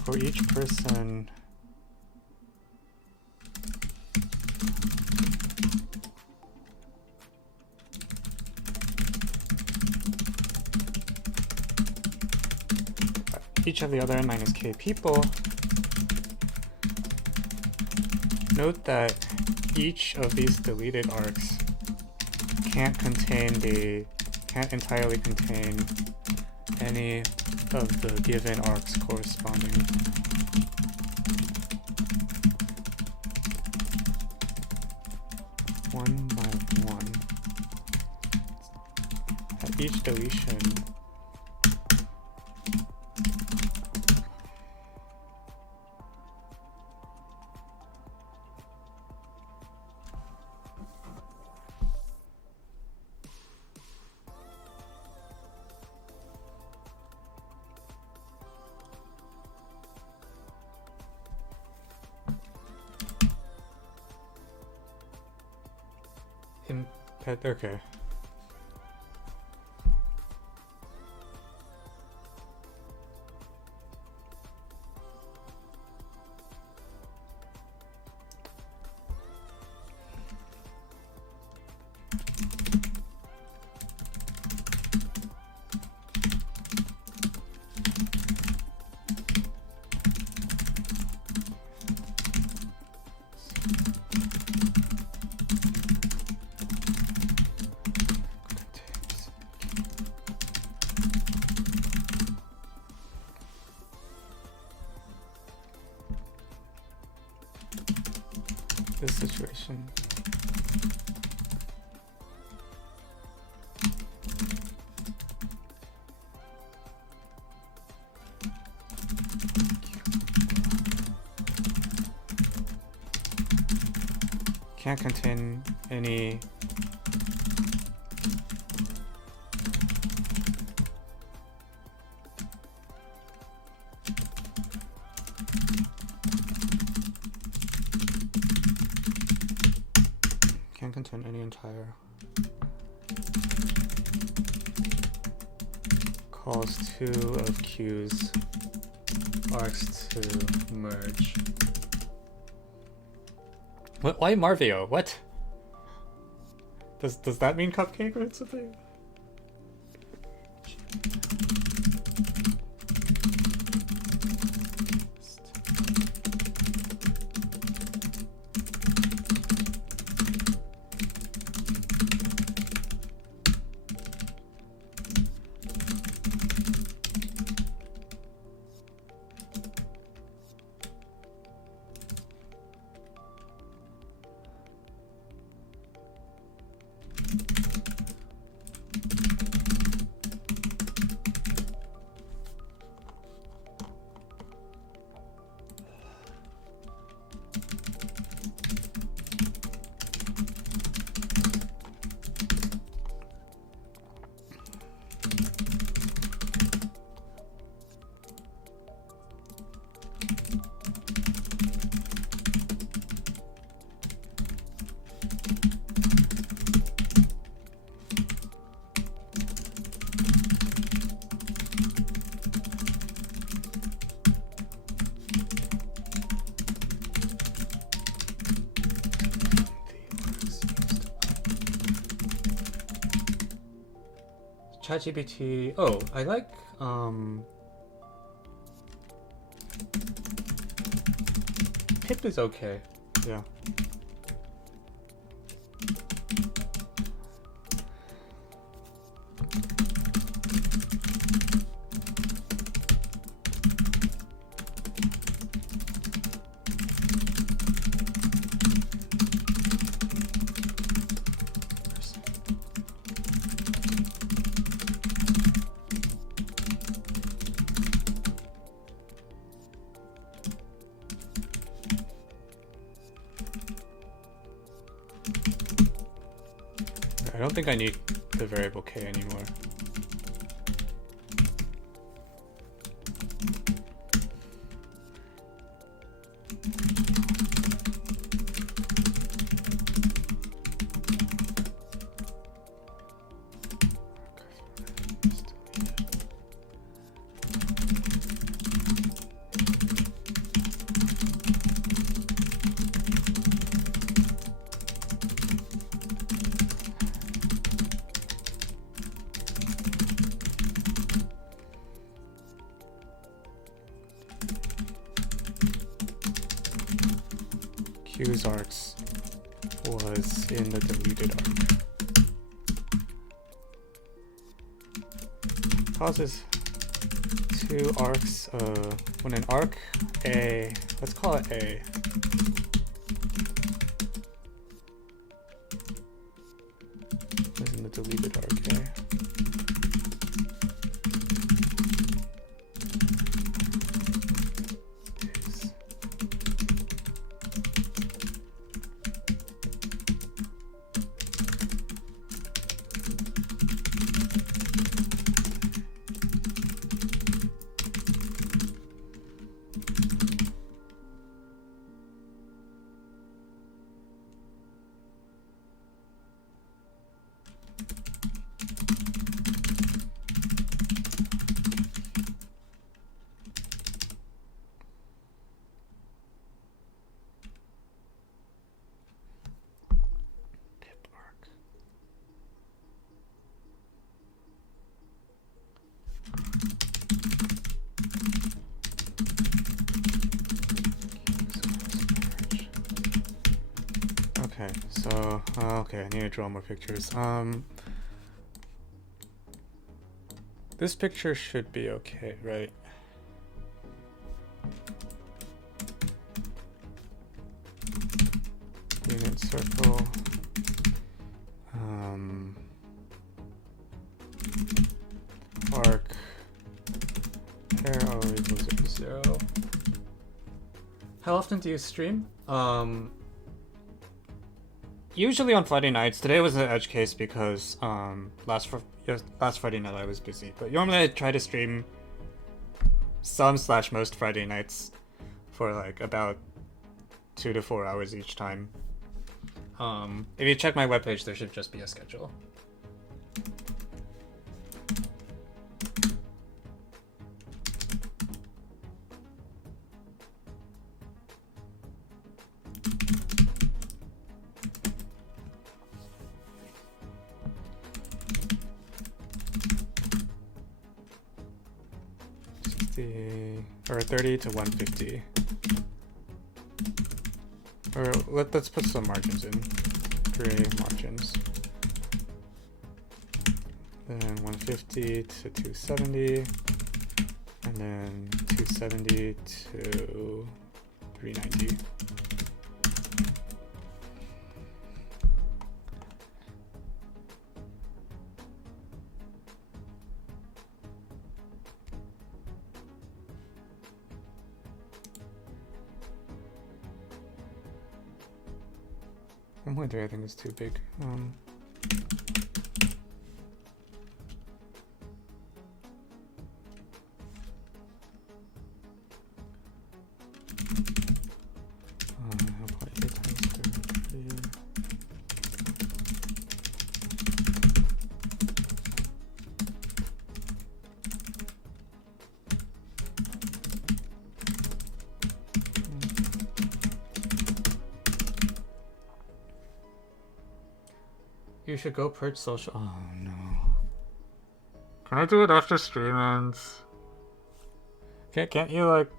For each person, each of the other n minus k people, note that each of these deleted arcs can't entirely contain any of the given arcs corresponding. One by one. At each deletion, Okay. This situation. Can't contain any entire calls 2 of Q's arcs to merge. What? Why Marvio? What? Does that mean cupcake or something? ChatGPT. Oh, I like Pip is okay. Yeah. I don't think I need the variable k anymore. Q's arcs was in the deleted arc. Causes 2 arcs, when an arc A, let's call it A, was in the deleted arc A. Okay, so okay, I need to draw more pictures. This picture should be okay, right? Unit circle. Arc. Pair always equals 0. How often do you stream? Usually on Friday nights. Today was an edge case because last Friday night I was busy. But normally I try to stream some/most Friday nights for like about 2 to 4 hours each time. If you check my webpage, there should just be a schedule. Or 30 to 150. Or let's put some margins in. Gray margins. Then 150 to 270. And then 270 to 390. I think it's too big. You should go purge social. Oh no. Can I do it after stream ends? Can't you like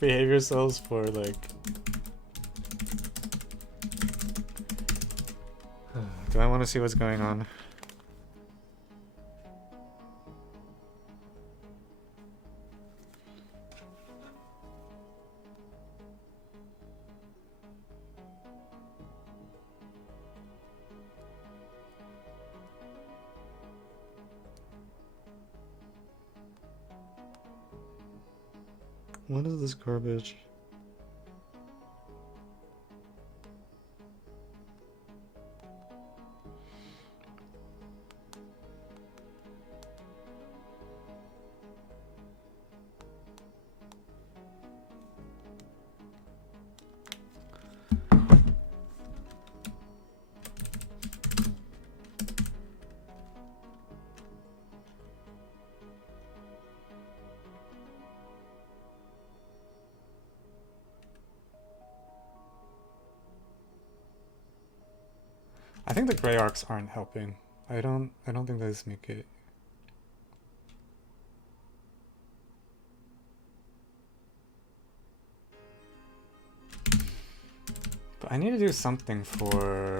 behave yourselves for like? Do I want to see what's going on? What is this garbage? I think the gray arcs aren't helping. I don't think those make it. But I need to do something for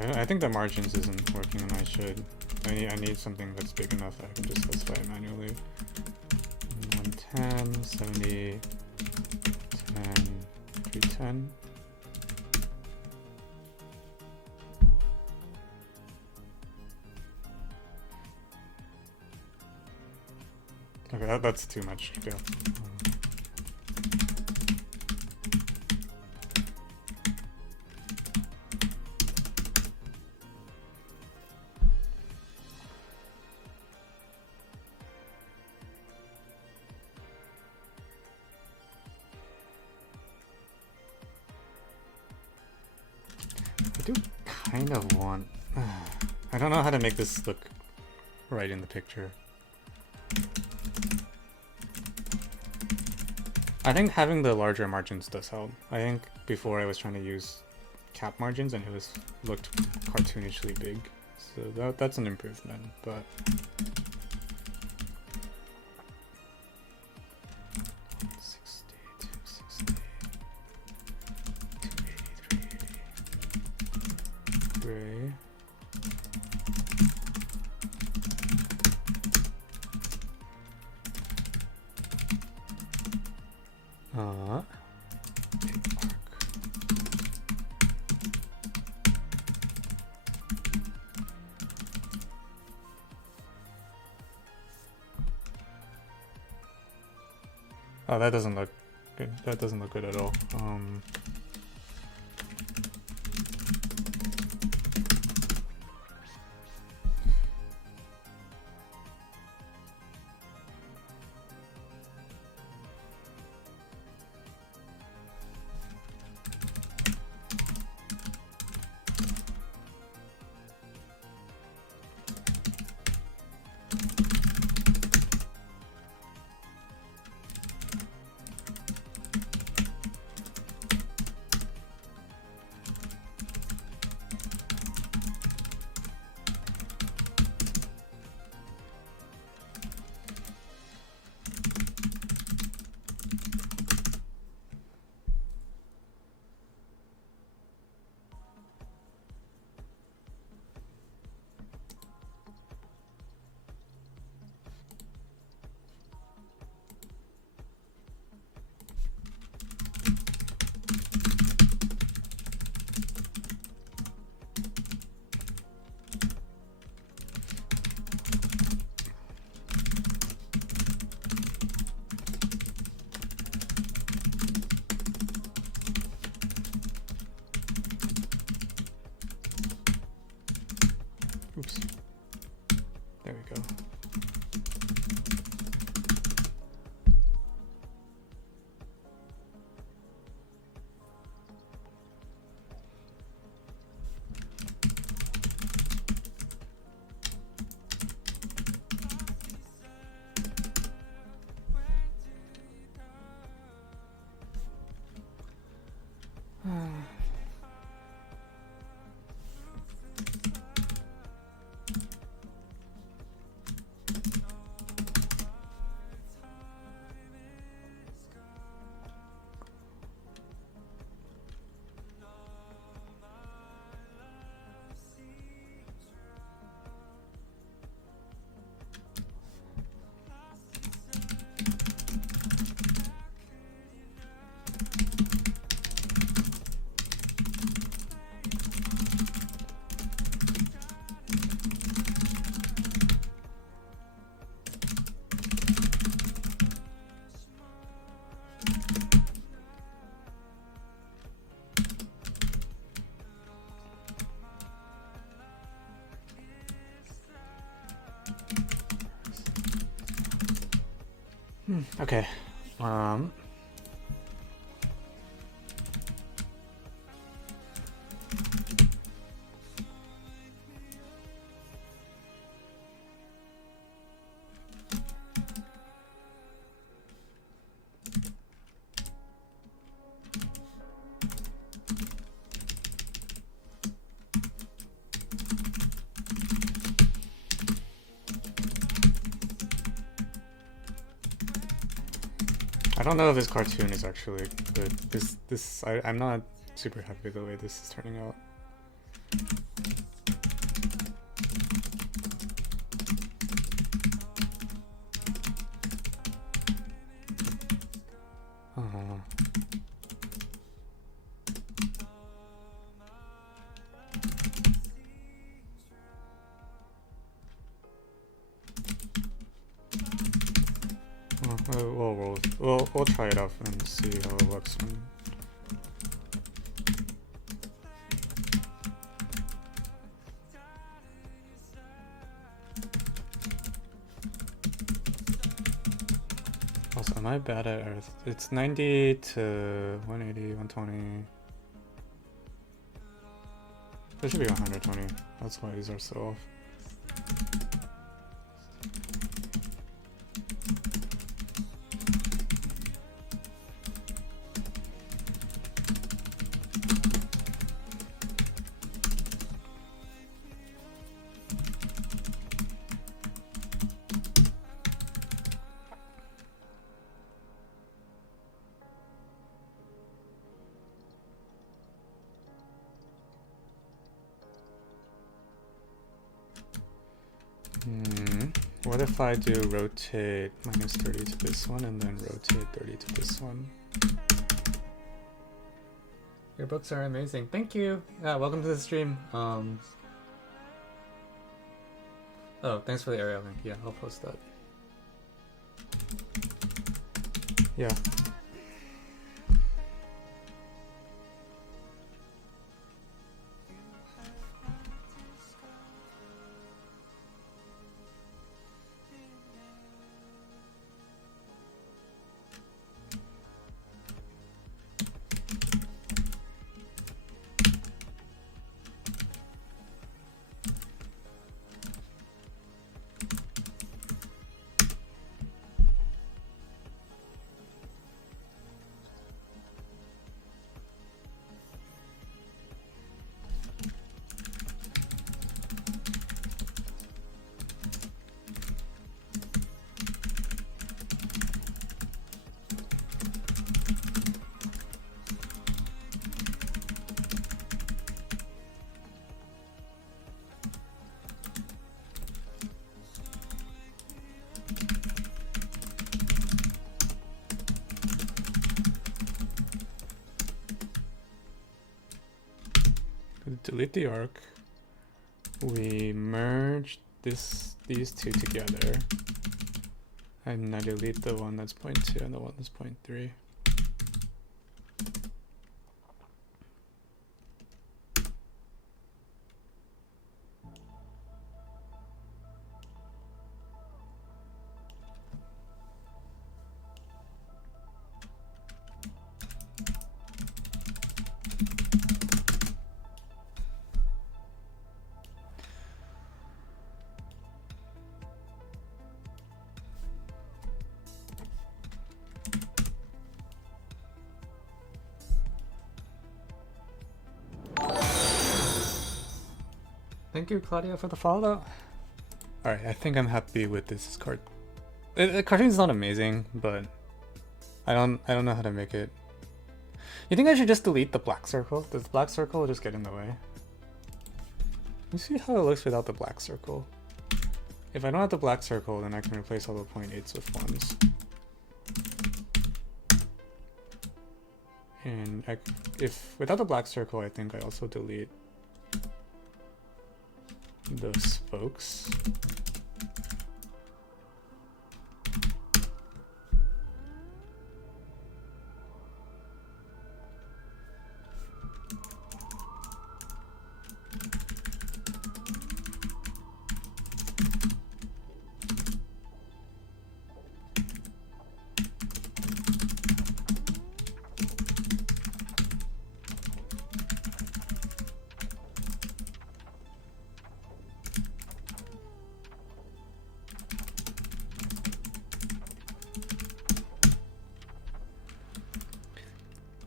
I think the margins isn't working and I need something that's big enough that I can just specify it manually. 10, 70, 10, 310. Okay, that's too much to go. I do kind of want... I don't know how to make this look right in the picture. I think having the larger margins does help. I think before I was trying to use cap margins and it looked cartoonishly big. So that's an improvement, but... 160, 260, 280, 380. Gray. Oh, that doesn't look good. That doesn't look good at all. Oops. There we go. Okay. I don't know if this cartoon is actually good. I'm not super happy with the way this is turning out. We'll try it out and see how it looks. Also, am I bad at Earth? It's 90 to 180, 120. It should be 120. That's why these are so off. What if I do rotate -30 to this one and then rotate 30 to this one? Your books are amazing. Thank you. Yeah, welcome to the stream. Oh, thanks for the area link. Yeah, I'll post that. Yeah. Delete the arc. We merge these two together, and I delete the one that's 0.2 and the one that's 0.3. Thank you, Claudia, for the follow. Alright, I think I'm happy with this card. The cartoon's not amazing, but I don't know how to make it. You think I should just delete the black circle? Does the black circle just get in the way? Let me see how it looks without the black circle. If I don't have the black circle, then I can replace all the 0.8s with 1s. And if without the black circle, I think I also delete the spokes.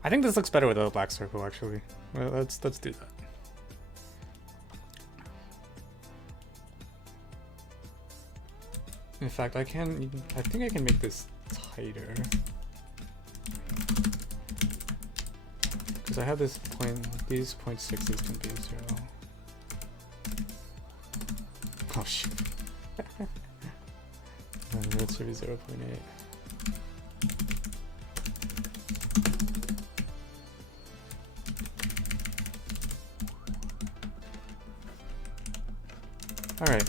I think this looks better with a black circle, actually. Well, let's do that. In fact, I think I can make this tighter. Because I have this these 0.6s can be 0. Oh shoot. That should be 0.8. All right.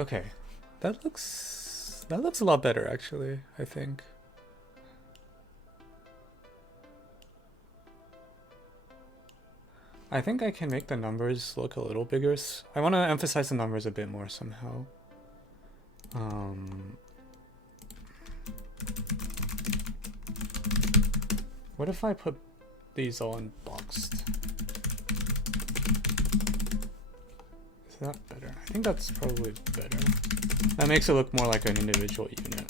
Okay, that looks a lot better actually, I think. I think I can make the numbers look a little bigger. I want to emphasize the numbers a bit more somehow. What if I put these all in boxed? Is that better? I think that's probably better. That makes it look more like an individual unit.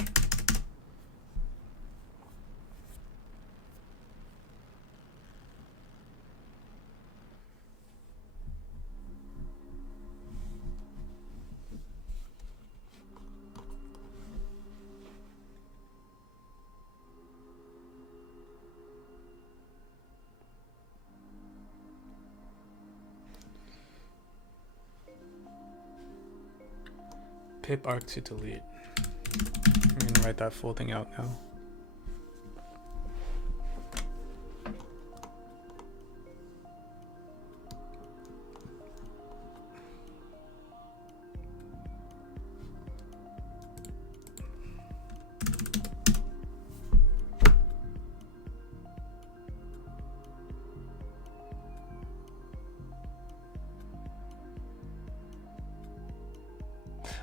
Pip arc to delete. I'm gonna write that full thing out now.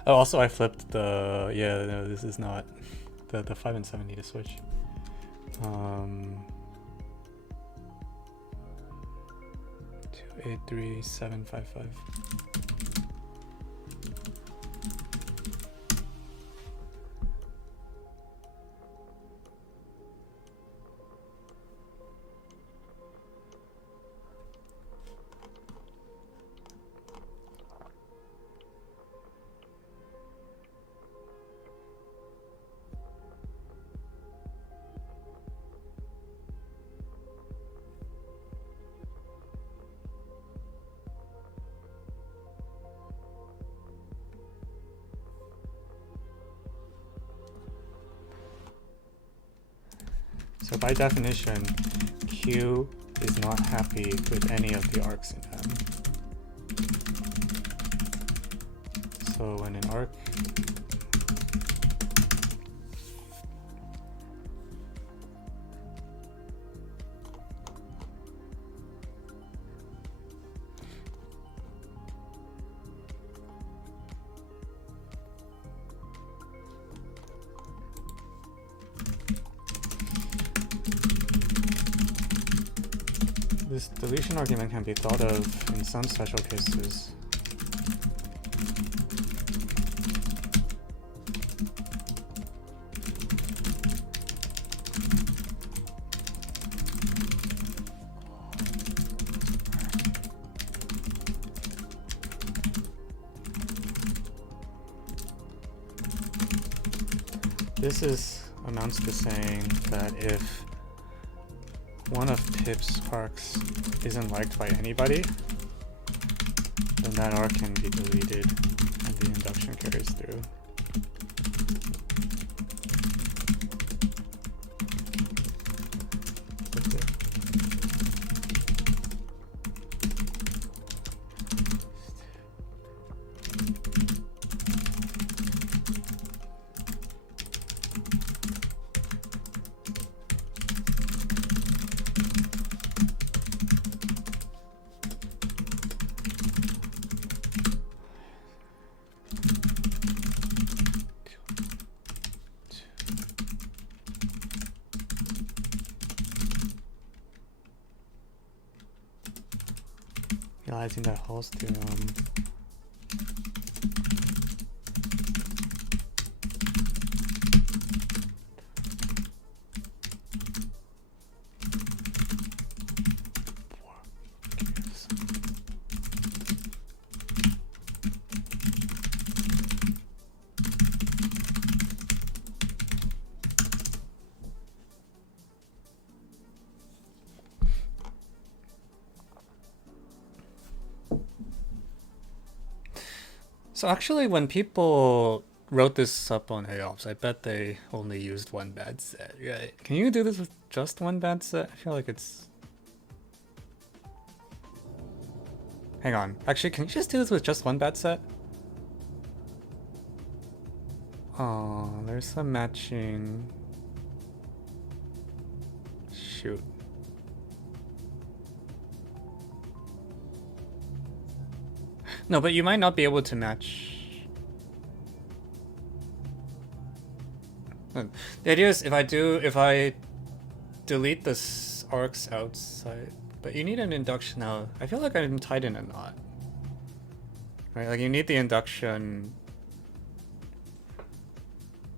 Oh, also I flipped the, yeah, no, this is not, the 5 and 7 need to switch. 283755. So by definition, Q is not happy with any of the arcs in M. So when an arc this deletion argument can be thought of in some special cases. This amounts to saying that if one of Pip's arcs isn't liked by anybody, then that arc can be deleted and the induction carries through. Finalizing that Hall's theorem. So actually, when people wrote this up on AOPS, I bet they only used one bad set, right? Can you do this with just one bad set? I feel like it's... Hang on. Actually, can you just do this with just one bad set? Oh, there's some matching. Shoot. No, but you might not be able to match. The idea is if I delete the arcs outside, but you need an induction now. I feel like I'm tied in a knot. Right, like you need the induction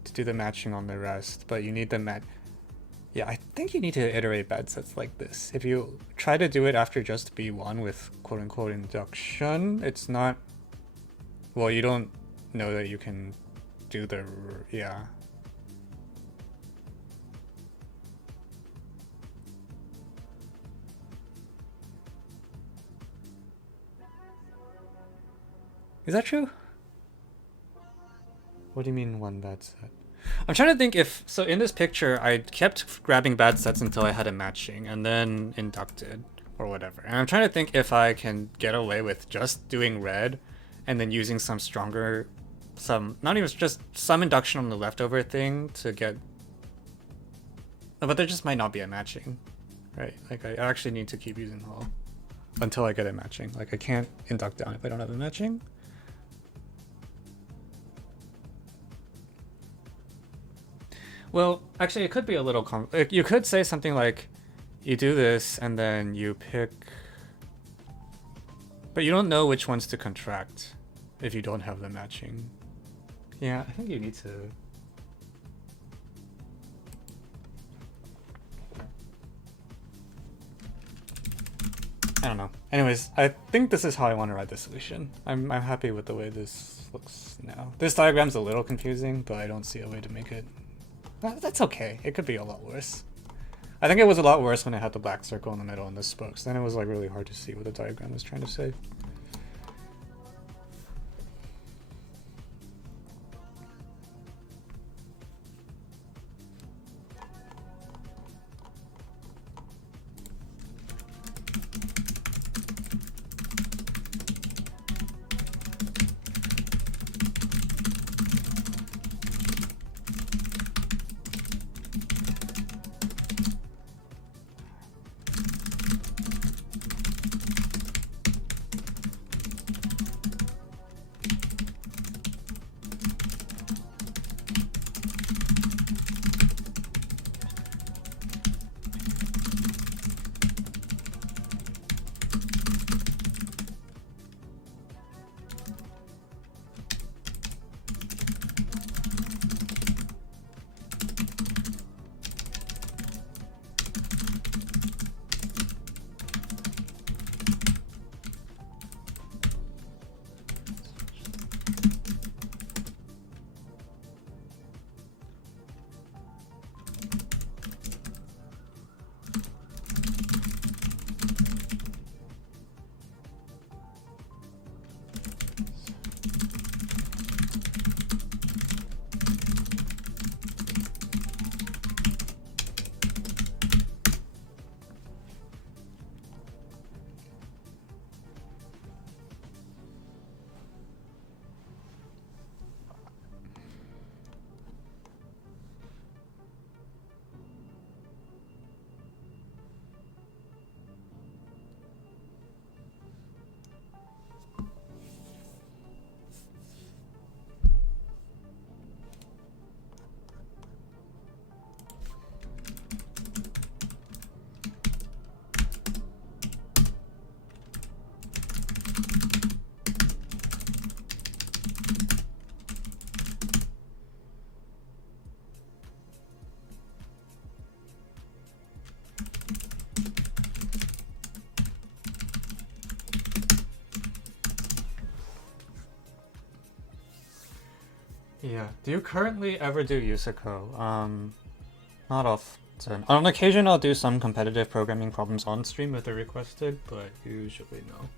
to do the matching on the rest, but you need the Yeah, I think you need to iterate bad sets like this. If you try to do it after just B1 with quote-unquote induction, it's not... Well, you don't know that you can do the... Yeah. Is that true? What do you mean one bad set? I'm trying to think if... So in this picture, I kept grabbing bad sets until I had a matching, and then inducted, or whatever. And I'm trying to think if I can get away with just doing red, and then using some stronger... Not even just some induction on the leftover thing to get... But there just might not be a matching, right? Like, I actually need to keep using Hall until I get a matching. Like, I can't induct down if I don't have a matching. Well, actually, it could be a little... you could say something like, you do this, and then you pick... But you don't know which ones to contract if you don't have the matching. Yeah, I think you need to... I don't know. Anyways, I think this is how I want to write the solution. I'm happy with the way this looks now. This diagram's a little confusing, but I don't see a way to make it... That's okay. It could be a lot worse. I think it was a lot worse when it had the black circle in the middle and the spokes. Then it was like really hard to see what the diagram was trying to say. Yeah. Do you currently ever do USAMO? Not often. On occasion, I'll do some competitive programming problems on stream if they're requested, but usually no.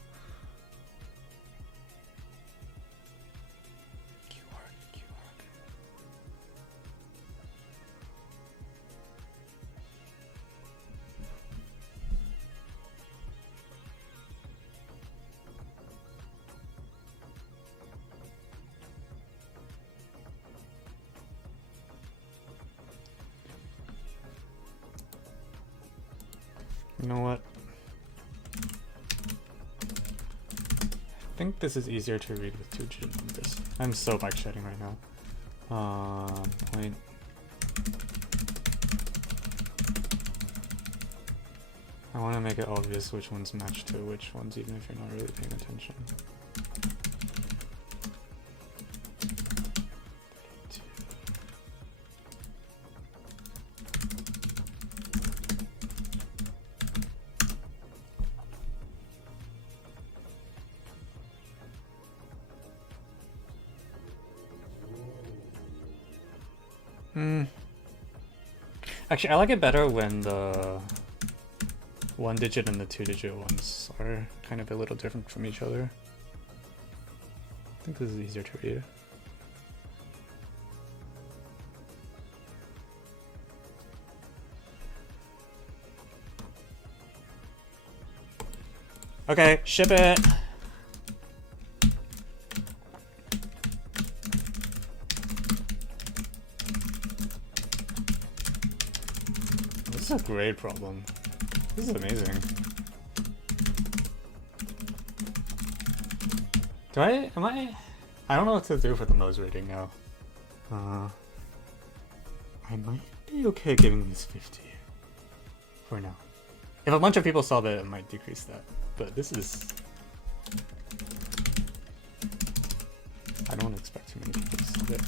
You know what? I think this is easier to read with 2-digit numbers. I'm so backshitting right now. Point. I want to make it obvious which ones match to which ones, even if you're not really paying attention. Actually, I like it better when the 1-digit and the 2-digit ones are kind of a little different from each other. I think this is easier to read. Okay, ship it! This is a great problem. This is amazing. I don't know what to do for the Mohs rating now. I might be okay giving this 50 for now. If a bunch of people saw that, it might decrease that. But this is... I don't expect too many people to see it.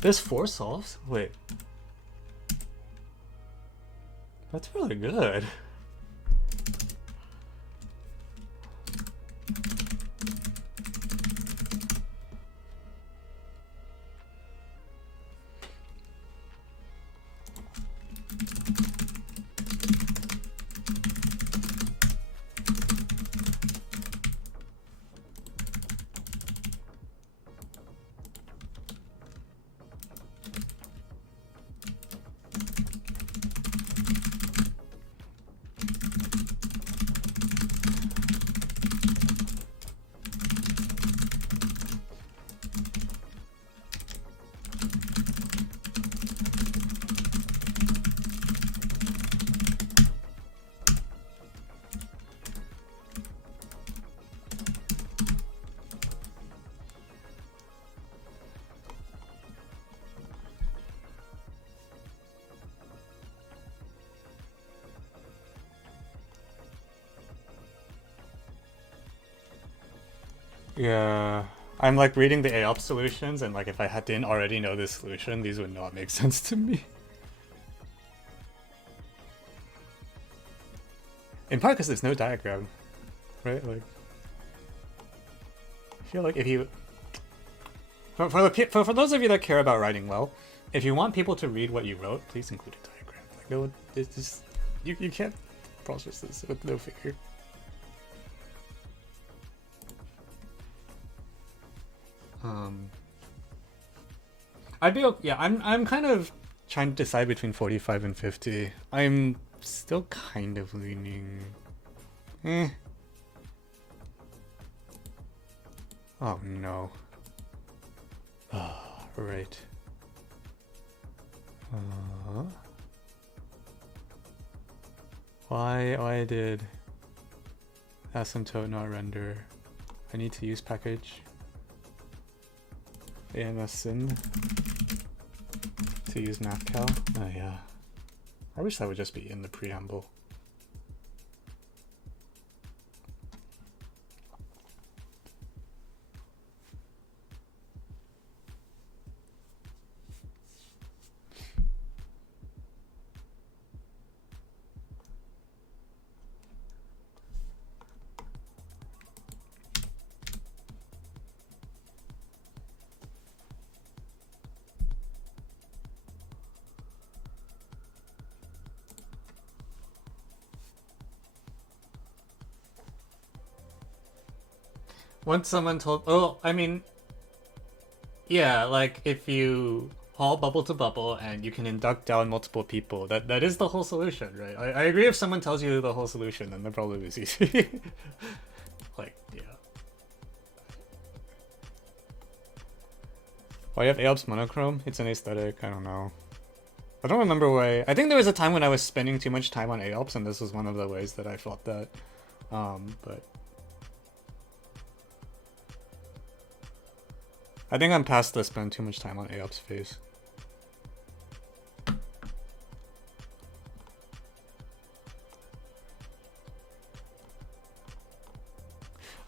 There's 4 solves? Wait. That's really good. Yeah, I'm like reading the AOP solutions, and like if I didn't already know this solution, these would not make sense to me. In part because there's no diagram, right? Like, I feel like if you, for those of you that care about writing well, if you want people to read what you wrote, please include a diagram. Like, no, it's just you can't process this with no figure. I'd be okay. Yeah, I'm kind of trying to decide between 45 and 50. I'm still kind of leaning. Oh no. Ah, right. Why did asymptote not render? I need to use package AMSIN to use MathCal. Oh yeah. I wish that would just be in the preamble. Once someone told, oh, I mean, yeah, like if you Hall bubble to bubble, and you can induct down multiple people. That is the whole solution, right? I agree if someone tells you the whole solution, then the problem is easy. Like, yeah. Why you have AOPS monochrome? It's an aesthetic, I don't know. I don't remember why. I think there was a time when I was spending too much time on AOPS, and this was one of the ways that I felt that. But I think I'm past the spend too much time on AOPS phase.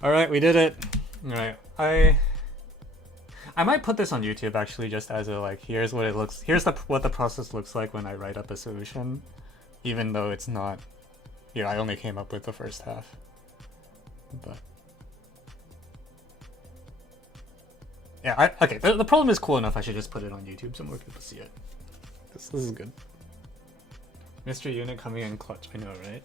Alright, we did it. Alright, I might put this on YouTube actually, just as a like, here's what it looks, here's what the process looks like when I write up a solution, even though it's not, you know, I only came up with the first half. But yeah, okay, the problem is cool enough, I should just put it on YouTube so more people see it. This is good. Mystery unit coming in clutch, I know, right?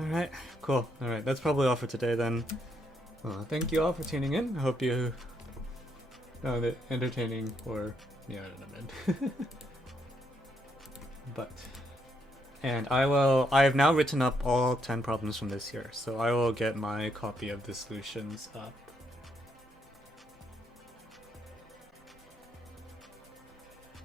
Alright, cool. Alright, that's probably all for today then. Thank you all for tuning in. I hope you found it entertaining, or, yeah, I don't know, man. But, and I have now written up all 10 problems from this year, so I will get my copy of the solutions up